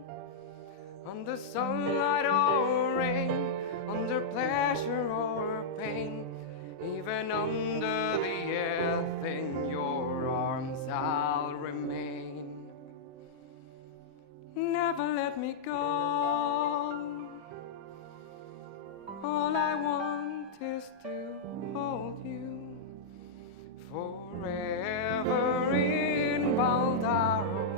Under sunlight or rain, under pleasure or pain, even under the earth, in your arms I'll remain. Never let me go. All I want is to hold you forever in Valdaro.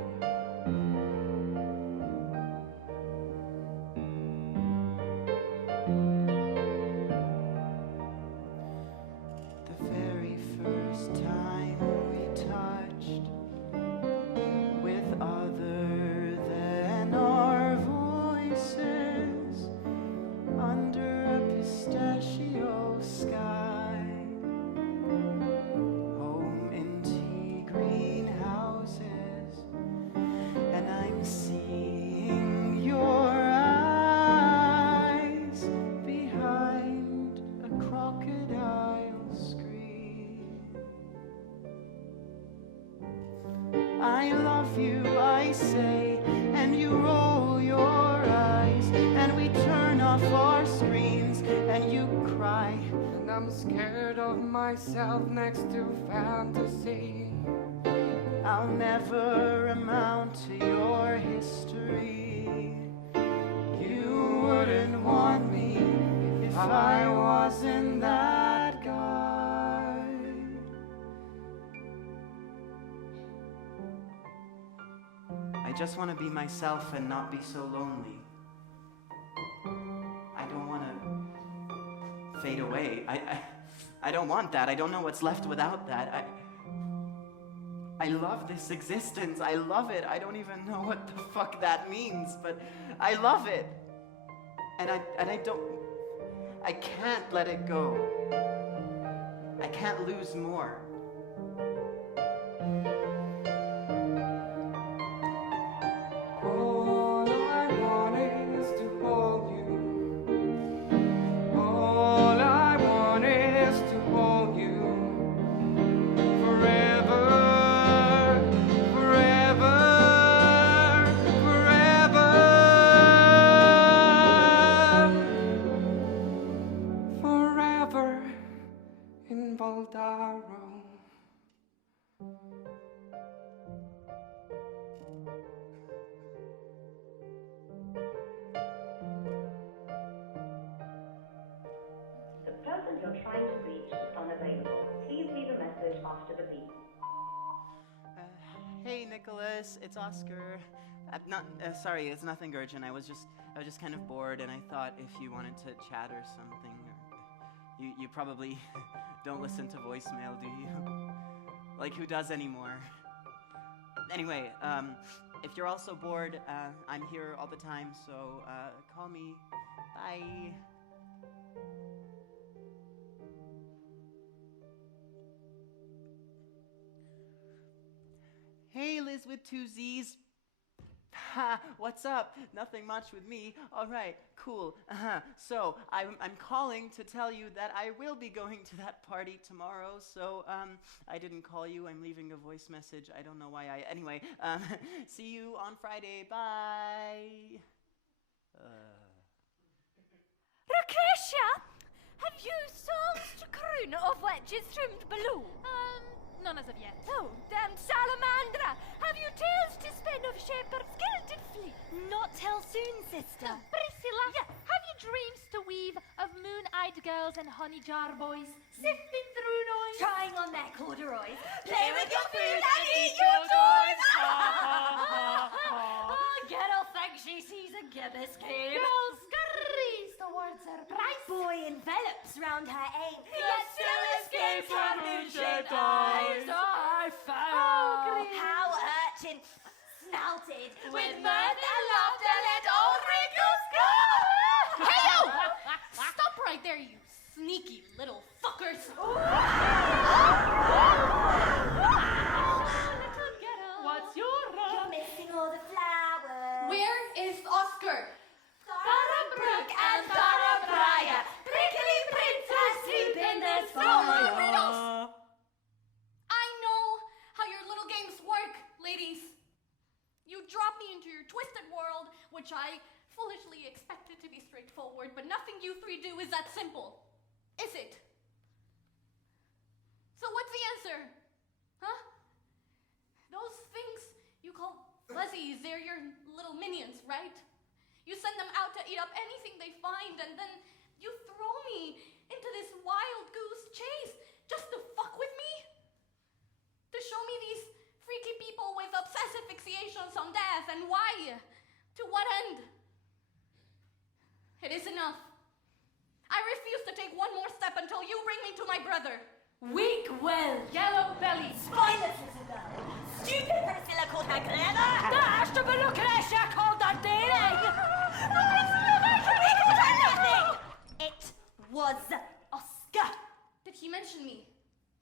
The very first time we touched with other than our voices under a pistachio sky, home in tea greenhouses, and I'm seeing your eyes behind a crocodile screen. I love you, I say, and you roll your eyes, and we turn off our screens, and you cry. And I'm scared of myself next to fantasy. I'll never amount to your history. You wouldn't want me if I wasn't that guy. I just want to be myself and not be so lonely. I don't want to fade away. I don't want that. I don't know what's left without that. I love this existence. I love it. I don't even know what the fuck that means, but I love it. And I can't let it go. I can't lose more. All I want is to hold you. All I want is to hold you forever, forever, forever, forever in Valdaro. The person you're trying to reach is unavailable. Please leave a message after the beep. Hey, Nicholas, it's Oscar. Sorry, it's nothing urgent. I was just kind of bored, and I thought if you wanted to chat or something, you probably don't listen to voicemail, do you? Like, who does anymore? Anyway, if you're also bored, I'm here all the time, so call me. Bye. Hey, Liz with 2 Z's. Ha, what's up? Nothing much with me. All right, cool. So, I'm calling to tell you that I will be going to that party tomorrow, so, I didn't call you. I'm leaving a voice message. I don't know why Anyway, see you on Friday. Bye. Lucretia, have you songs to croon of wedges trimmed below? None as of yet. Oh, damn salamandra! Have you tales to spin of shepherd's guilt till soon, sister. Priscilla, have you dreams to weave of moon-eyed girls and honey jar boys sifting through noise? Trying on their corduroys. Play with your food and eat your toys. Oh, girl thinks she sees a gibbous game. Girl scurries towards her price. Boy envelops round her aim. Yet still escapes her moon-shaped eyes. I fell. How urchin snouted With mirth and laughter, let all wrinkles go. Hey, you! Stop right there, you sneaky little fuckers. What's your You're missing all the flowers. Where is Oscar? Thornbrook and Thornbriar, prickly princess, sleep in this fire. I know how your little games work, ladies. You drop me into your twisted world, which I foolishly expected to be straightforward, but nothing you three do is that simple. Is it? So what's the answer? Huh? Those things you call fuzzies, they're your little minions, right? You send them out to eat up anything they find, and then you throw me into this wild goose chase just to fuck with me? To show me these freaky people with obsessive fixations on death, and why? To what end? It is enough. I refuse to take one more step until you bring me to my brother. Weak will. yellow belly? Spineless Isabel. Stupid Priscilla called her clever. Dash to Lucretia called that dating. We called her nothing. It was Oscar. Did he mention me?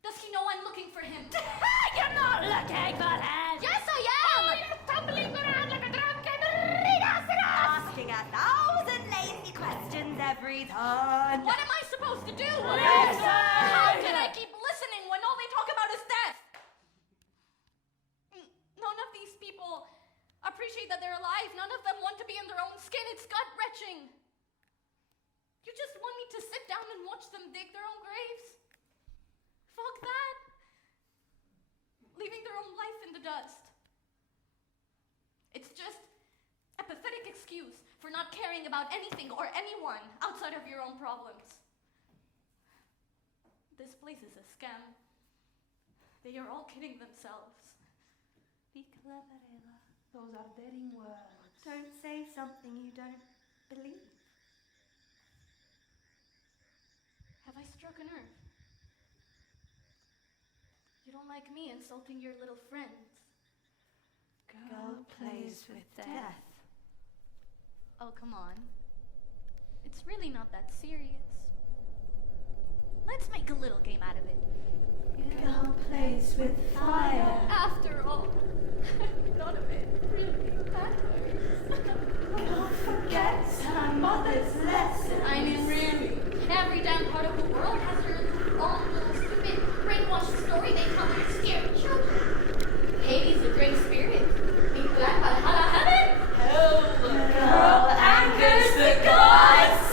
Does he know I'm looking for him? You're not looking for him. Yes, I am! You're tumbling around like a drunken rhinoceros. Asking 1,000 lazy questions every turn. What am I supposed to do? Listen! How can I keep listening when all they talk about is death? None of these people appreciate that they're alive. None of them want to be in their own skin. It's gut-wrenching. You just want me to sit down and watch them dig their own graves? Fuck that. Leaving their own life in the dust. It's just a pathetic excuse for not caring about anything or anyone outside of your own problems. This place is a scam. They are all kidding themselves. Be clever, Ella. Those are daring words. Don't say something you don't believe. Have I struck a nerve? You don't like me insulting your little friends. Girl plays with death. Oh, come on. It's really not that serious. Let's make a little game out of it. Girl plays with fire. After all, none of it really matters. Girl forgets her mother's lesson. I mean, really, every damn part of the world has their own little stupid brainwashed story they tell their scared children. Hades, the great spirit. Big Black Valhalla heaven. Hell, Girl angers the gods.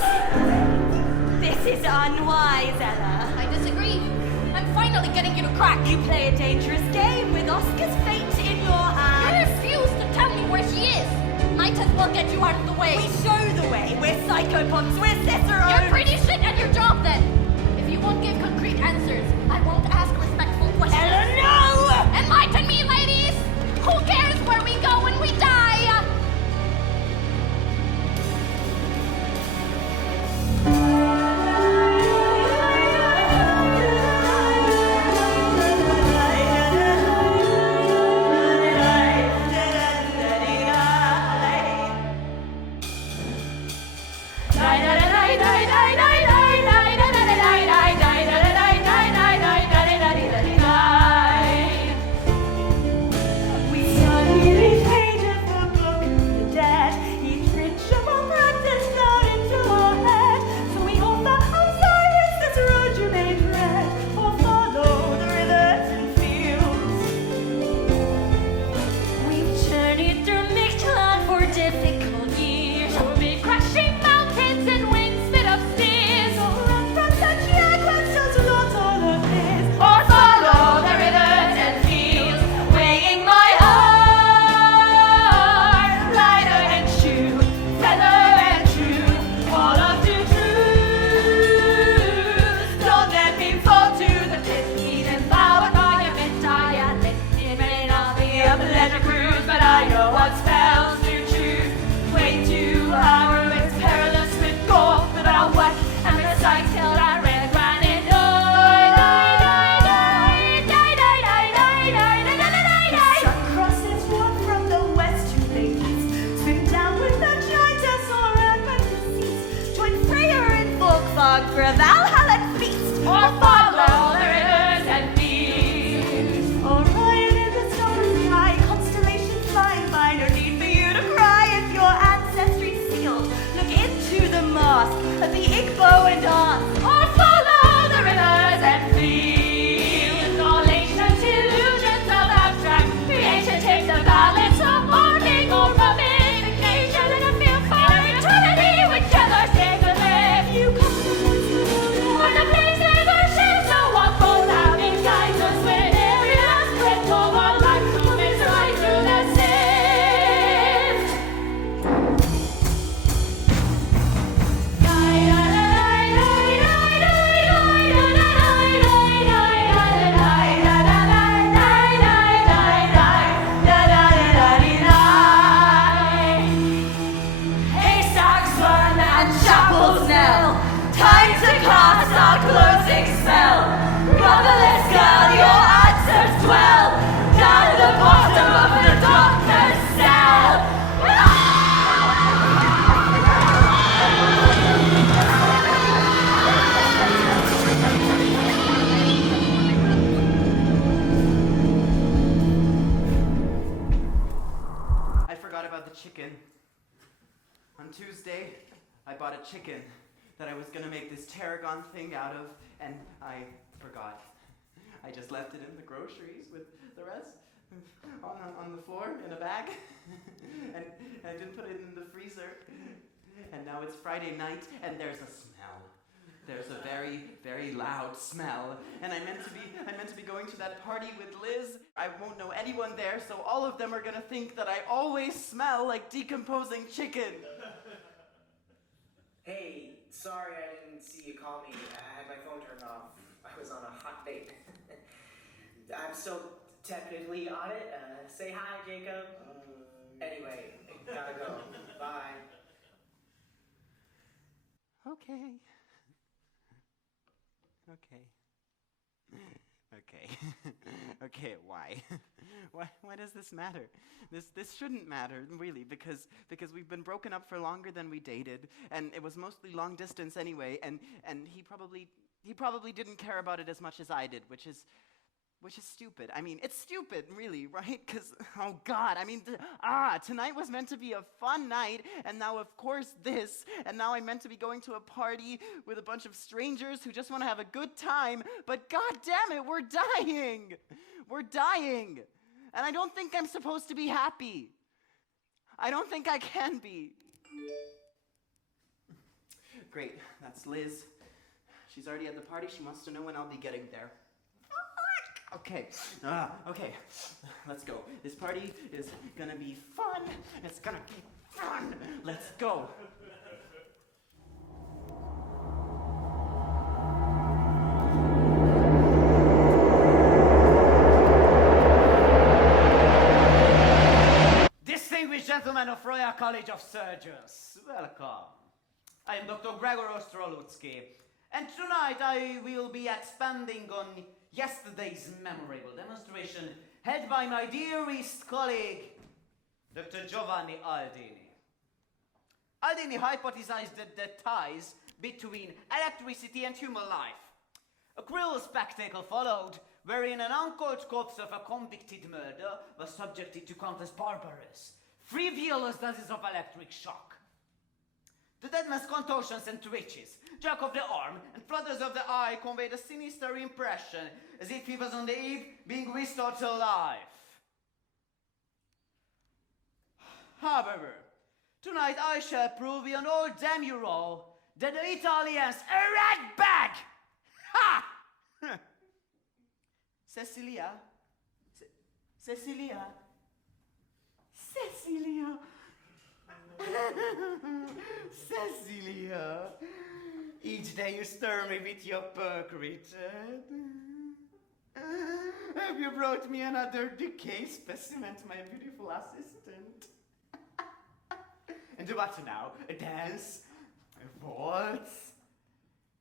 This is unwise, Ella. I disagree. I'm finally getting you to crack. You play a dangerous game with Oscar's fate in your You hands. refuse to tell me where she is. Might as well get you out of the way. We show the way. We're psychopods. We're Cicero. You're pretty shit at your job then. If you won't give concrete answers, I won't ask respectful questions. Ella, no! Enlighten me, ladies! Who cares where we go when we die? We suddenly pages forgot about the chicken. On Tuesday, I bought a chicken that I was going to make this tarragon thing out of, and I forgot. I just left it in the groceries with the rest on the floor in a bag, and I didn't put it in the freezer. And now it's Friday night, and there's a smell. There's a very, very loud smell, and I meant to be going to that party with Liz. I won't know anyone there, so all of them are gonna think that I always smell like decomposing chicken. Hey, sorry I didn't see you call me. I had my phone turned off. I was on a hot date. I'm still technically on it. Say hi, Jacob. Anyway, gotta go. Bye. Okay. Okay, why? Why does this matter? This shouldn't matter, really, because we've been broken up for longer than we dated, and it was mostly long distance anyway, and he probably didn't care about it as much as I did, which is stupid. I mean, it's stupid, really, right? Because, oh God, I mean, tonight was meant to be a fun night, and now, of course, this, and now I'm meant to be going to a party with a bunch of strangers who just want to have a good time, but God damn it, we're dying! We're dying! And I don't think I'm supposed to be happy. I don't think I can be. Great, that's Liz. She's already at the party. She wants to know when I'll be getting there. Okay, let's go. This party is gonna be fun. It's gonna be fun. Let's go. Distinguished gentlemen of Royal College of Surgeons, welcome. I am Dr. Gregor Ostrolutsky, and tonight I will be expanding on yesterday's memorable demonstration held by my dearest colleague, Dr. Giovanni Aldini. Aldini hypothesized the ties between electricity and human life. A cruel spectacle followed, wherein an uncouth corpse of a convicted murder was subjected to countless barbarous, frivolous doses of electric shock. The dead man's contortions and twitches, jerk of the arm, and flutters of the eye conveyed a sinister impression, as if he was on the eve being restored to life. However, tonight I shall prove beyond all damn you all that the Italians a rat bag! Ha! Cecilia? Cecilia? Cecilia? Cecilia, each day you stir me with your perk, Richard. Have you brought me another decayed specimen, my beautiful assistant? And what now? A dance? A waltz?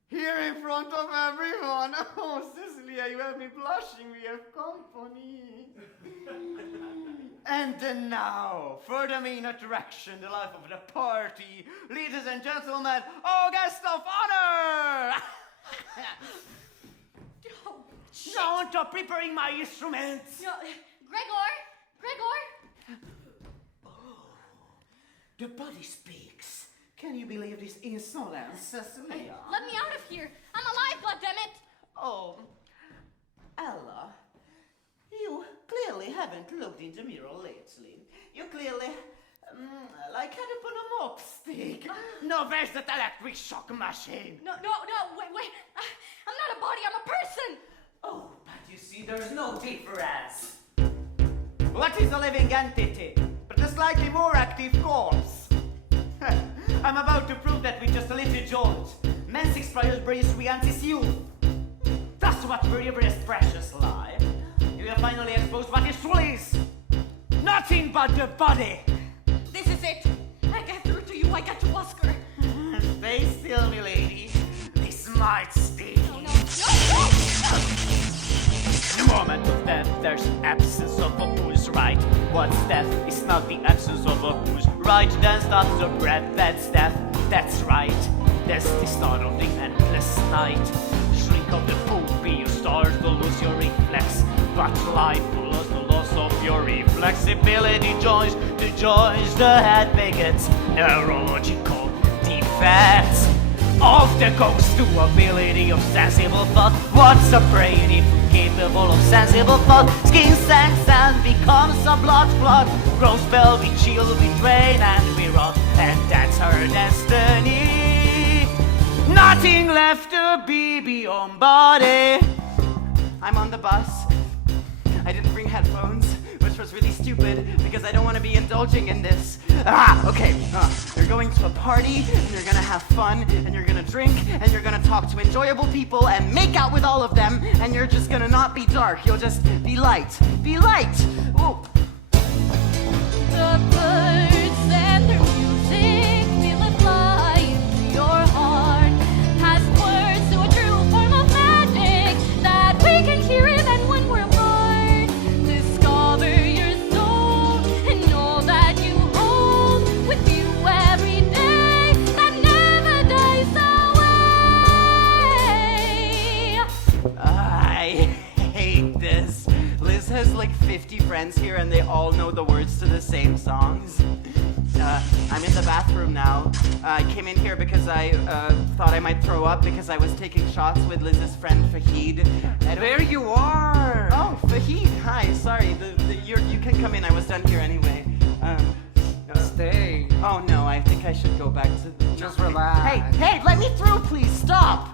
Here in front of everyone? Oh, Cecilia, you have me blushing, we have company. And now, for the main attraction, the life of the party, ladies and gentlemen, our guest of honor! Oh, shit. Now on to preparing my instruments. No, Gregor! Oh, the body speaks. Can you believe this insolence, Cecilia? Let me out of here! I'm alive, goddammit! Oh, Ella, you clearly haven't looked in the mirror lately. You clearly, like head upon a mop stick. No, where's that electric shock machine? No, wait. I'm not a body, I'm a person! Oh, but you see, there's no difference. What is a living entity, but a slightly more active corpse? I'm about to prove that with just a little jolt, man's expired brings reantis youth. That's what forever is precious life. You will finally expose what it truly is. Nothing but the body. This is it. I get through to you, I get to Oscar. Stay still, milady. This might sting. No. In the moment of death, there's absence of a who's right. What's death is not the absence of a who's right. Then stops the breath, that's death, that's right. That's the start of the endless night. Shrink of the poopy, you start to lose your reflex. But life follows the loss of your reflexibility joins the joins the head bigots, neurological defects. Of the ghost to ability of sensible thought. What's a brain if capable of sensible thought? Skin sinks and becomes a blood clot. Grows spell, we chill, we drain and we rot, and that's her destiny. Nothing left to be beyond body. I'm on the bus. I didn't bring headphones, which was really stupid because I don't want to be indulging in this. Okay. You're going to a party, and you're gonna have fun, and you're gonna drink, and you're gonna talk to enjoyable people and make out with all of them, and you're just gonna not be dark. You'll just be light. Be light. Ooh. The birds and their music feel it fly into your heart. Has words to a true form of magic that we can hear even when we're apart. Discover your soul and all that you hold with you every day that never dies away. I hate this. Liz has like 50 friends here and they all know the words to the same songs. I'm in the bathroom now. I came in here because I thought I might throw up because I was taking shots with Liz's friend Fahid. There you are! Oh, Fahid, hi, sorry. You can come in, I was done here anyway. Stay. Oh no, I think I should go back to... Just relax. Hey, let me through, please, stop!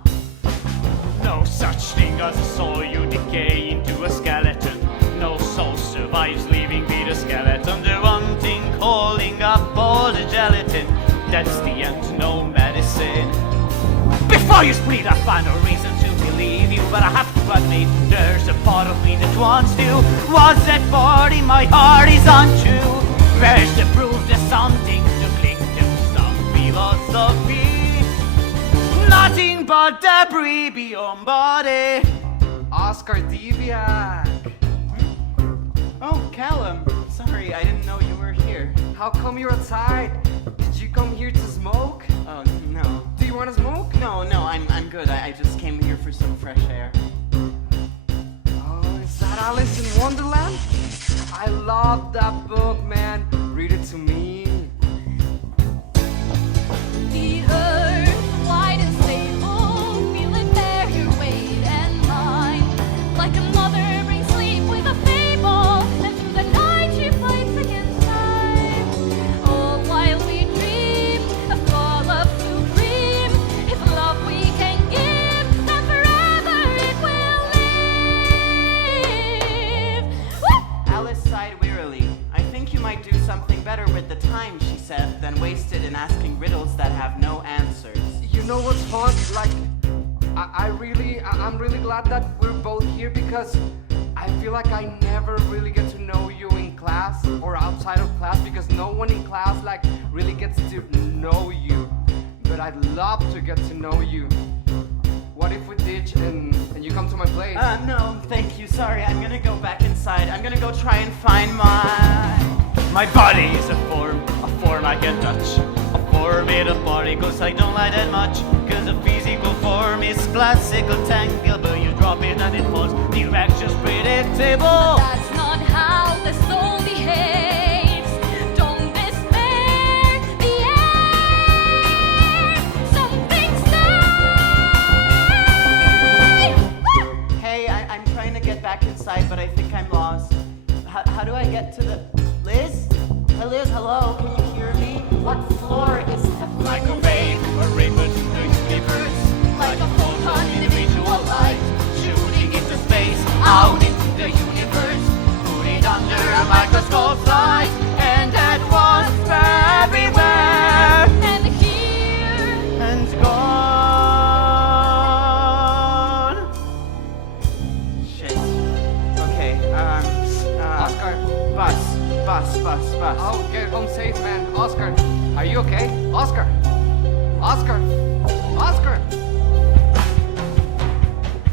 No such thing as a soul, you decay into a skeleton. No soul survives, leaving me the skeleton. The one thing holding up all the gelatin, that's the end, no medicine. Before you split, I find no reason to believe you, but I have to admit, there's a part of me that wants to. What's that part in my heart is untrue? Where's the proof there's something to cling to, some philosophy? Nothing but debris beyond body. Oscar Diviak. Oh, Callum. Sorry, I didn't know you were here. How come you're outside? Did you come here to smoke? Oh, no. Do you want to smoke? No, I'm good. I just came here for some fresh air. Oh, is that Alice in Wonderland? I love that book, man. Read it to me. The earth, wide and stable, feel it bear your weight and mine. Like a mother brings sleep with a fable, and through the night she fights against time. All while we dream, a fall of supreme. If love we can give, then forever it will live. Woo! Alice sighed wearily. I think you might do something better with the time, she said, than waste it in asking riddles that have no answers. You know what's fun? Like, I'm really glad that we're both here because I feel like I never really get to know you in class or outside of class because no one in class like really gets to know you. But I'd love to get to know you. What if we ditch and you come to my place? No, thank you. Sorry, I'm gonna go back inside. I'm gonna go try and find My body is a form I can touch. A form made of particles I don't like that much. Cause the physical form is classical tangle, but you drop it and it falls. Direction's predictable. That's not how the soul behaves. Don't despair, the air. Something safe. Hey, I'm trying to get back inside, but I think I'm lost. How do I get to the... Liz? Liz, hello? Can you hear me? What floor is the... Like a wave, a ribbon to the universe. Like a photon, individual light. Shooting into space, out into the universe. Put it under a microscope's light, and at once everywhere. And here And gone. Shit. Okay, Oscar. Bus. Oh, get home safe, man. Oscar, are you okay? Oscar.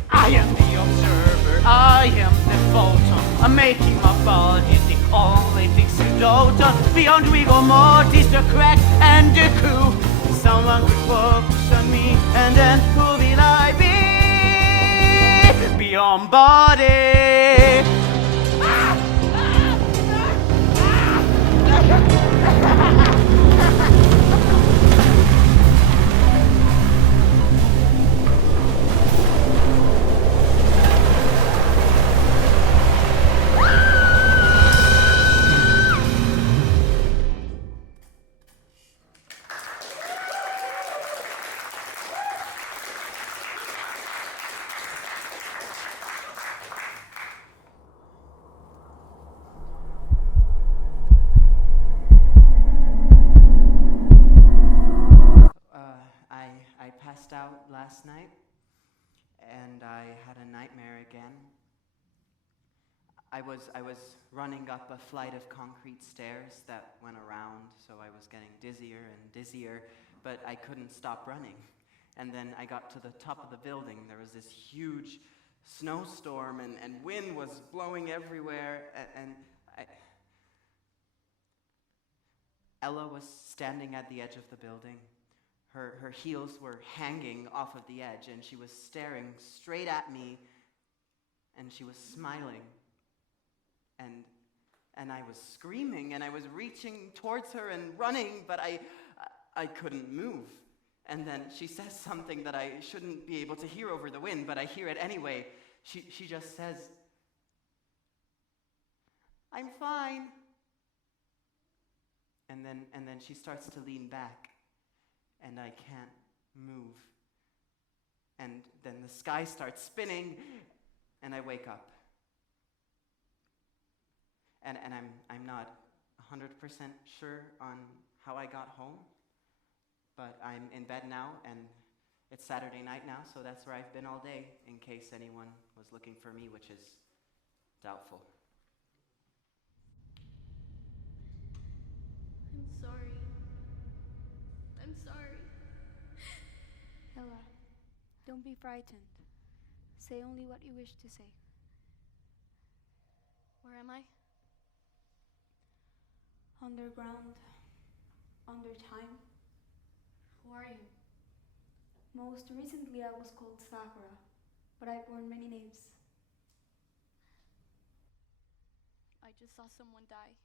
I am the observer, I am the photon. I'm making my body the only things to dote on. Beyond rigor mortis, the crack and the coup. Someone could focus on me, and then who will I be? Beyond body. last night, and I had a nightmare again. I was running up a flight of concrete stairs that went around, so I was getting dizzier and dizzier, but I couldn't stop running. And then I got to the top of the building. There was this huge snowstorm, and wind was blowing everywhere, and Ella was standing at the edge of the building. Her heels were hanging off of the edge, and she was staring straight at me, and she was smiling. And I was screaming, and I was reaching towards her and running, but I couldn't move. And then she says something that I shouldn't be able to hear over the wind, but I hear it anyway. She just says, "I'm fine." And then she starts to lean back, and I can't move. And then the sky starts spinning, and I wake up. And I'm not 100% sure on how I got home, but I'm in bed now, and it's Saturday night now, so that's where I've been all day, in case anyone was looking for me, which is doubtful. I'm sorry. I'm sorry. Ella, don't be frightened. Say only what you wish to say. Where am I? Underground, under time. Who are you? Most recently I was called Sakura, but I've worn many names. I just saw someone die.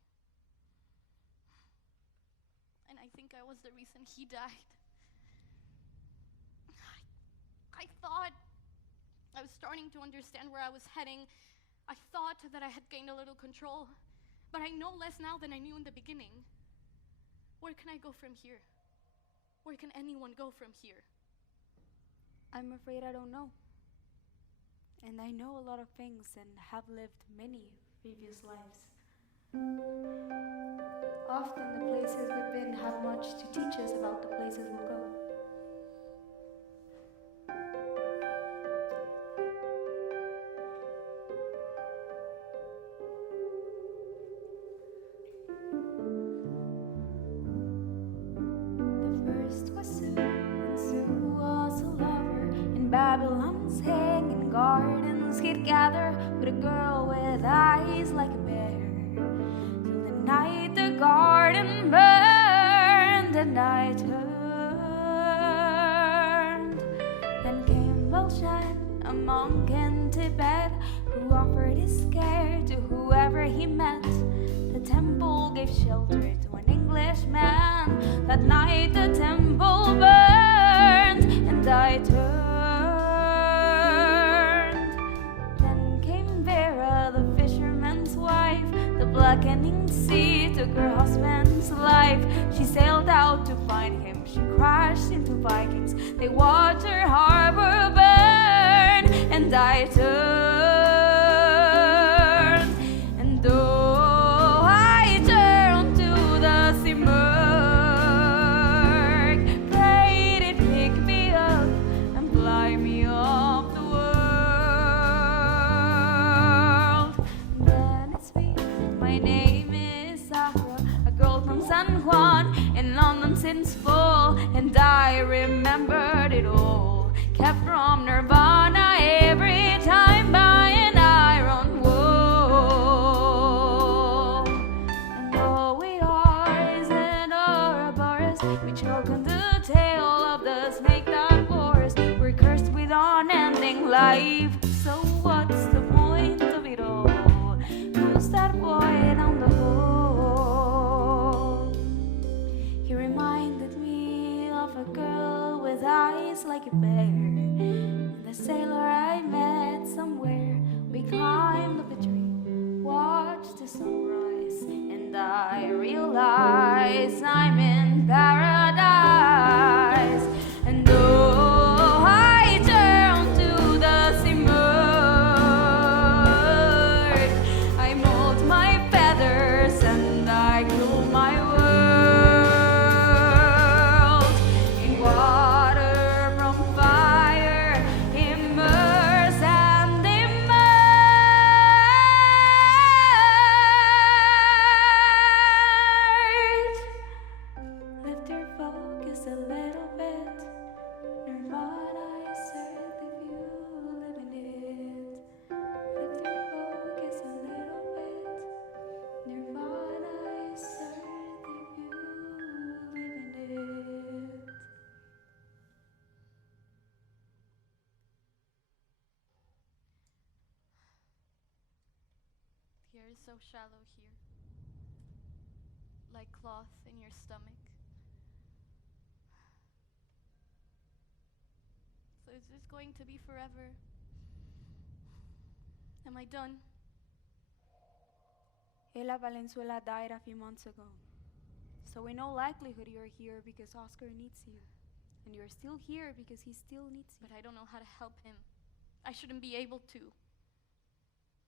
And I think I was the reason he died. I thought I was starting to understand where I was heading. I thought that I had gained a little control, but I know less now than I knew in the beginning. Where can I go from here? Where can anyone go from here? I'm afraid I don't know. And I know a lot of things and have lived many previous lives. Often the places we've been have much to teach us about the places we'll go. The first was Sue, and Sue was a lover. In Babylon's hanging gardens he'd gather with a girl with eyes like a bear. Till the night the garden burned and I turned. Then came Belshazzar, a monk in Tibet, who offered his care to whoever he met. The temple gave shelter to an Englishman. That night the temple burned and I turned. Then came Vera, the fisherman's wife. The blackening sea took her husband's life. She sailed out to find him. She crashed into Vikings. They watched her harbor burn and I turned. And though I turned to the sea murk, prayed it pick me up and fly me off the world. Then it's me, my name is Sakura, a girl from San Juan in London since fall, and I remembered it all. Kept from Nirvana every time by an iron wall. And though it eyes and Ouroboros, we choke on the tail of the snake that wars. We're cursed with unending life. So what's the point of it all? Who's that boy down the hall? He reminded me of a girl with eyes like a bear, and the sailor I met somewhere. We climbed up a tree, watched the sunrise, and I realize I'm in paradise. And though I turn to the sea murk, I mold my feathers and I glue my world in water from fire. so shallow here. Like cloth in your stomach. So is this going to be forever? Am I done? Ella Valenzuela died a few months ago. So in all likelihood you're here because Oscar needs you. And you're still here because he still needs you. But I don't know how to help him. I shouldn't be able to.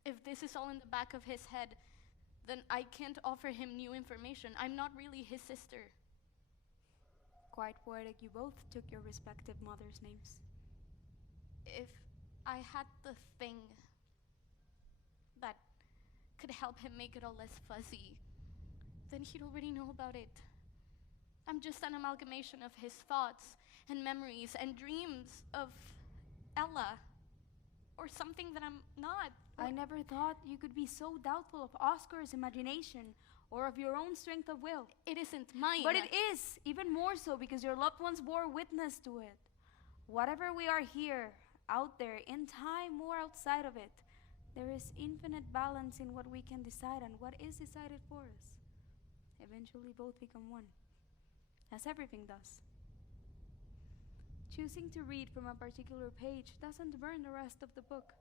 If this is all in the back of his head, then I can't offer him new information. I'm not really his sister. Quite poetic, you both took your respective mothers' names. If I had the thing that could help him make it all less fuzzy, then he'd already know about it. I'm just an amalgamation of his thoughts and memories and dreams of Ella, or something that I'm not. I never thought you could be so doubtful of Oscar's imagination or of your own strength of will. It isn't mine. But it is, even more so because your loved ones bore witness to it. Whatever we are here, out there, in time or outside of it, there is infinite balance in what we can decide and what is decided for us. Eventually both become one, as everything does. Choosing to read from a particular page doesn't burn the rest of the book.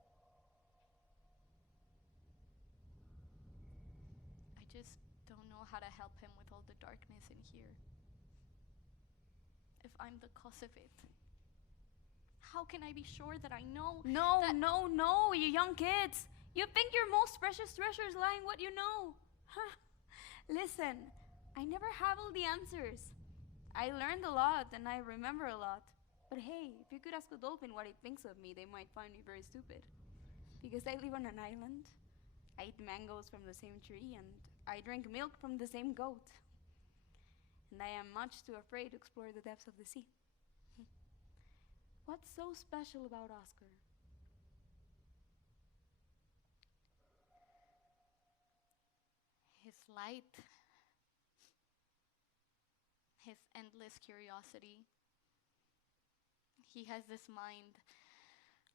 I just don't know how to help him with all the darkness in here. If I'm the cause of it, how can I be sure that I know? No, you young kids. You think your most precious treasures lie in what you know. Huh. Listen, I never have all the answers. I learned a lot and I remember a lot. But hey, if you could ask a dolphin what it thinks of me, they might find me very stupid. Because I live on an island, I eat mangoes from the same tree, and I drink milk from the same goat. And I am much too afraid to explore the depths of the sea. What's so special about Oscar? His light, his endless curiosity. He has this mind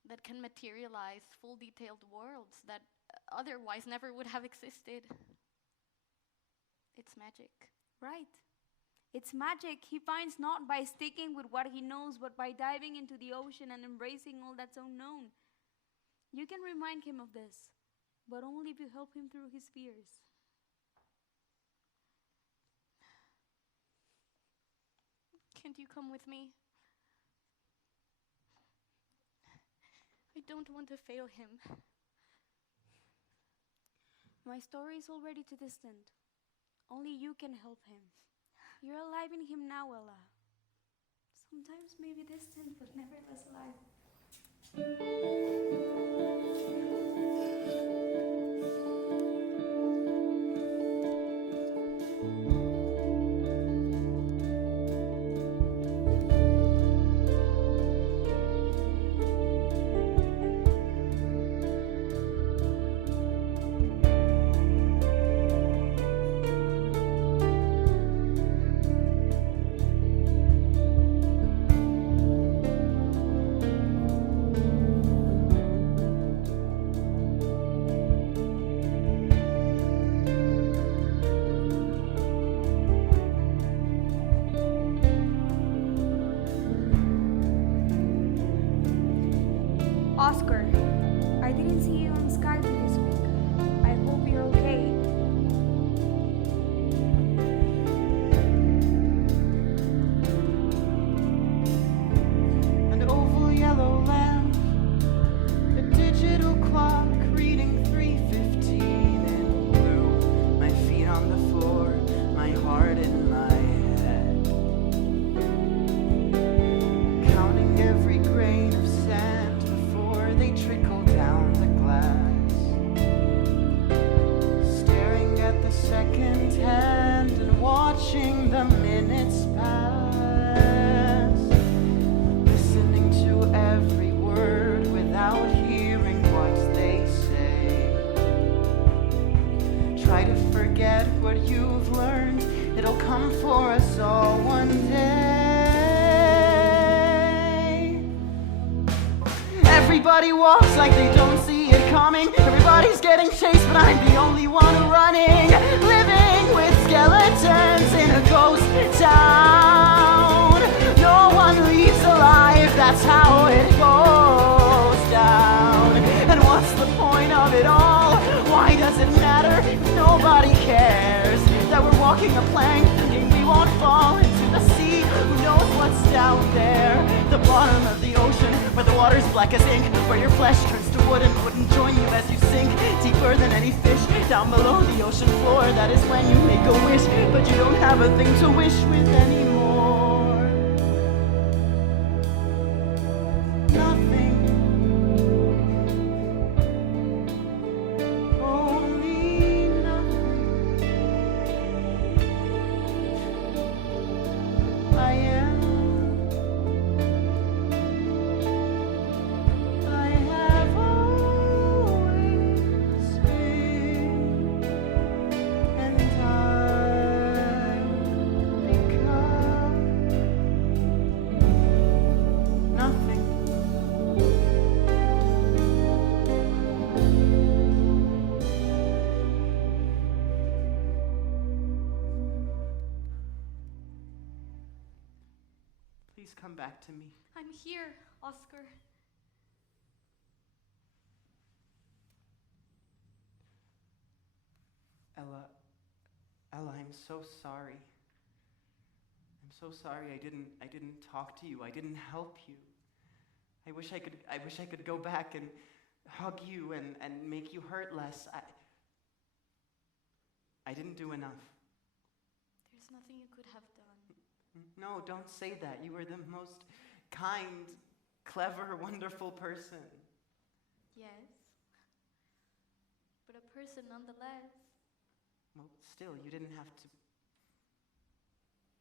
that can materialize full detailed worlds that otherwise never would have existed. It's magic. Right. It's magic he finds not by sticking with what he knows, but by diving into the ocean and embracing all that's unknown. You can remind him of this, but only if you help him through his fears. Can't you come with me? I don't want to fail him. My story is already too distant. Only you can help him. You're alive in him now, Ella. Sometimes maybe distant, but never less alive. Oscar, I didn't see you on Skype this week. I hope you're okay. An oval yellow lamp, a digital clock reading 3:15 in blue. My feet on the floor, my heart in my head. Counting every grain of sand before they trickle down the glass. Staring at the second hand and watching the minutes pass. Listening to every word without hearing what they say. Try to forget what you've learned. It'll come for us all one day. Everybody walks like they don't see it coming. Everybody's getting chased, but I'm the only one running. Living with skeletons in a ghost town. No one leaves alive, that's how it goes down. And what's the point of it all? Why does it matter if nobody cares? That we're walking a plank, thinking we won't fall into the sea. Who knows what's down there? The bottom of the ocean, where the water's black as ink, where your flesh turns to wood and wouldn't join you as you sink. Deeper than any fish, down below the ocean floor. That is when you make a wish, but you don't have a thing to wish with anymore. Nothing. Only nothing. I am. I have always been, and I become nothing. Please come back to me. I'm here, Oscar. Ella, I'm so sorry. I'm so sorry I didn't talk to you. I didn't help you. I wish I could go back and hug you and make you hurt less. I didn't do enough. There's nothing you could have done. No, don't say that. You were the most kind, clever, wonderful person. Yes. But a person nonetheless. Well, still, you didn't have to.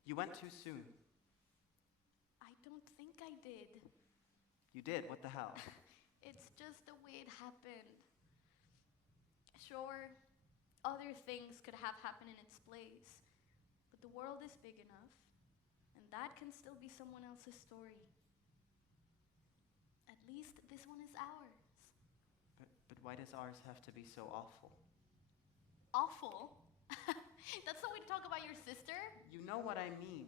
You went too soon. I don't think I did. You did? What the hell? It's just the way it happened. Sure, other things could have happened in its place, but the world is big enough, and that can still be someone else's story. At least this one is ours. But why does ours have to be so awful? Awful? That's the way to talk about your sister? You know what I mean.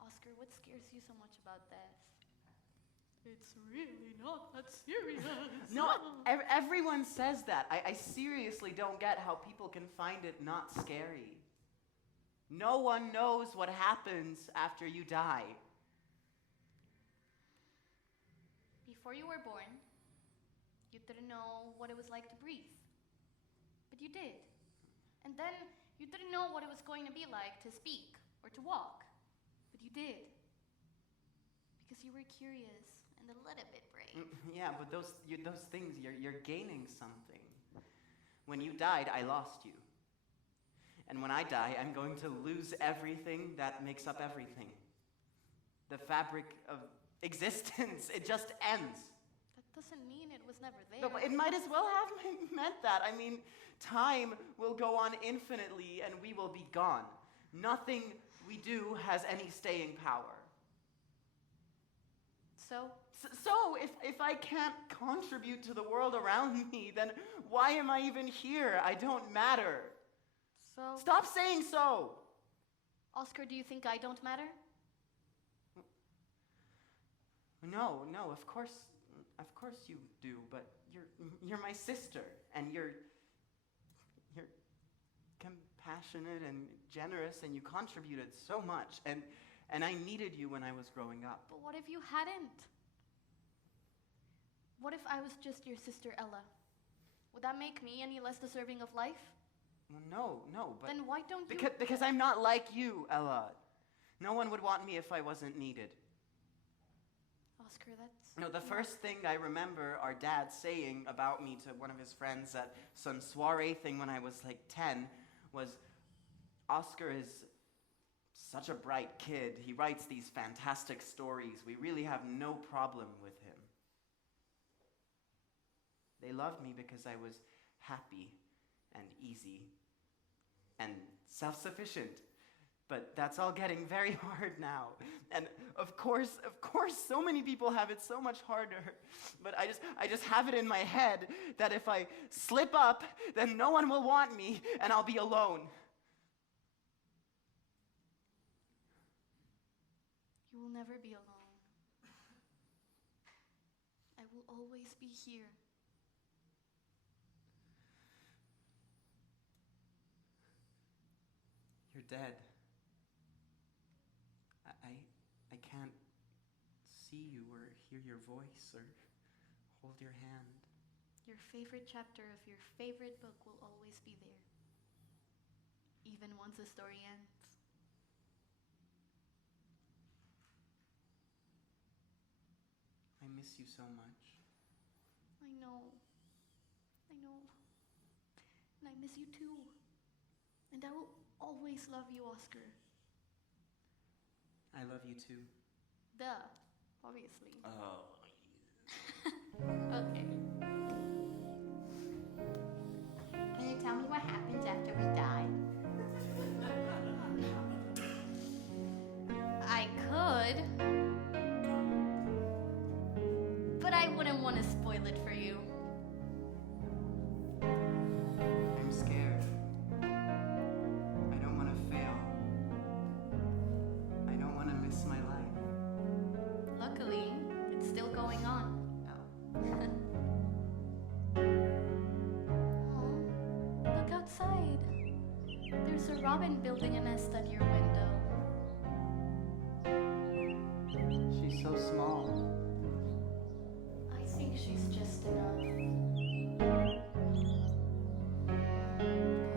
Oscar, what scares you so much about death? It's really not that serious. No, everyone says that. I seriously don't get how people can find it not scary. No one knows what happens after you die. Before you were born, you didn't know what it was like to breathe. But you did. And then you didn't know what it was going to be like to speak or to walk. But you did. Because you were curious and a little bit brave. Yeah, but those things, you're gaining something. When you died, I lost you. And when I die, I'm going to lose everything that makes up everything. The fabric of existence, it just ends. That doesn't mean it was never there. No, but it might as well have meant that. I mean, time will go on infinitely and we will be gone. Nothing we do has any staying power. So if I can't contribute to the world around me, then why am I even here? I don't matter. So... Stop saying so! Oscar, do you think I don't matter? No, of course you do, but you're my sister, and you're compassionate and generous, and you contributed so much, and I needed you when I was growing up. But what if you hadn't? What if I was just your sister Ella? Would that make me any less deserving of life? Well, no, but... Then why don't you... Because I'm not like you, Ella. No one would want me if I wasn't needed. Oscar, that's... No, the first thing I remember our dad saying about me to one of his friends at some soiree thing when I was like 10 was, Oscar is such a bright kid. He writes these fantastic stories. We really have no problem with him. They loved me because I was happy and easy and self-sufficient. But that's all getting very hard now. And of course, so many people have it so much harder. But I just have it in my head that if I slip up, then no one will want me and I'll be alone. You will never be alone. I will always be here. You're dead. I can't see you or hear your voice or hold your hand. Your favorite chapter of your favorite book will always be there, even once the story ends. I miss you so much. I know. And I miss you too. And I will always love you, Oscar. I love you too. Duh, obviously. Oh. Okay. Can you tell me what happens after we die? I could, but I wouldn't want to spoil it for you. I'm scared. I don't want to fail. I don't want to miss my life. Luckily, it's still going on. Oh, look outside. There's a robin building a nest at your window. She's so small. I think she's just enough.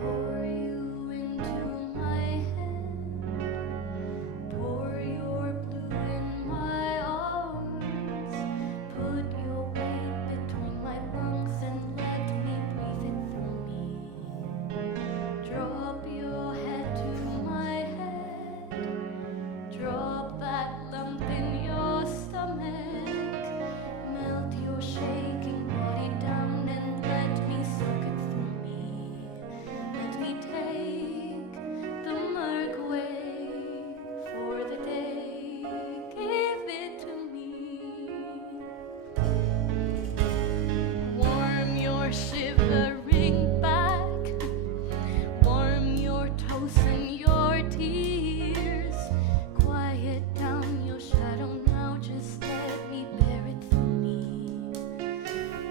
Pour you into my head. Pour your blue in my arms. Put your weight between my lungs and let me breathe it through me. Drop your head to my head. Drop that lump in your stomach. Melt your shaking body down and let me soak it through me. Let me take the murk away for the day. Give it to me. Warm your shivering back. Warm your toes and your tears. Quiet down your shadow now, just let me bear it through me.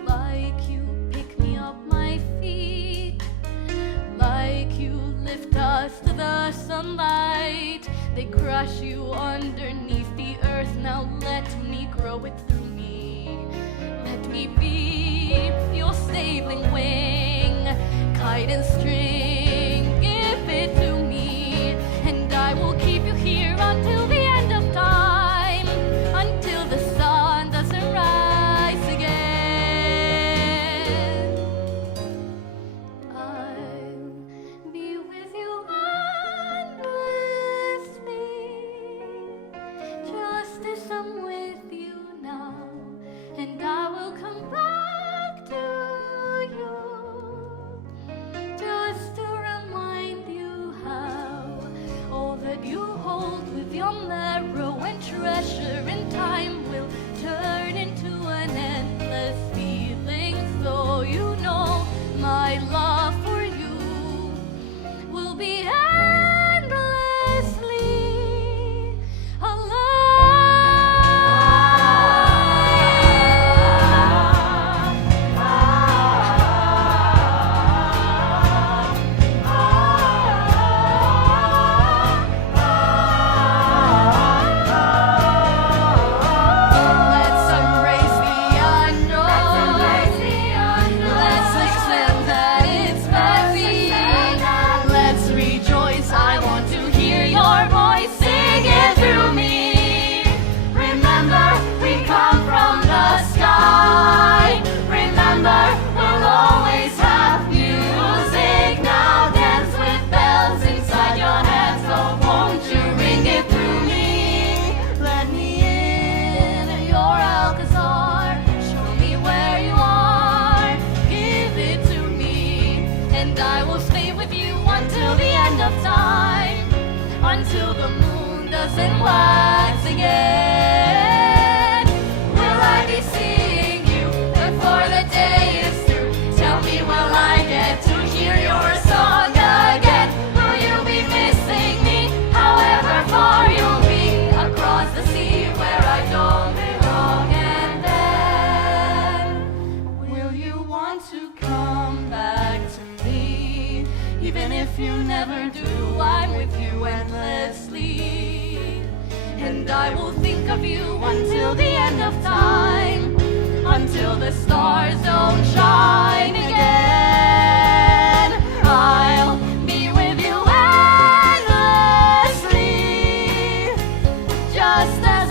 Like you pick me up my feet, like you lift us to the sunlight. They crush you underneath the earth, now let me grow it through me. Let me be your sailing wing, kite and string, give it to me. And I will keep you here until the end of time, until the sun doesn't rise again. I'll be with you endlessly, just as I'm with you now. And I will come back to you, just to remind you how all that you hold with your marrow and treasure in time will turn into an endless feeling. So you know my love for you will be endlessly alive. till the moon doesn't wax again. Will I be seeing you before the day is through? Tell me, will I get to hear your song again? Will you be missing me, however far you'll be, across the sea where I don't belong? And then, will you want to come back to me? Even if you never do, I'm with you endlessly. And I will think of you until the end of time, until the stars don't shine again. I'll be with you endlessly, just as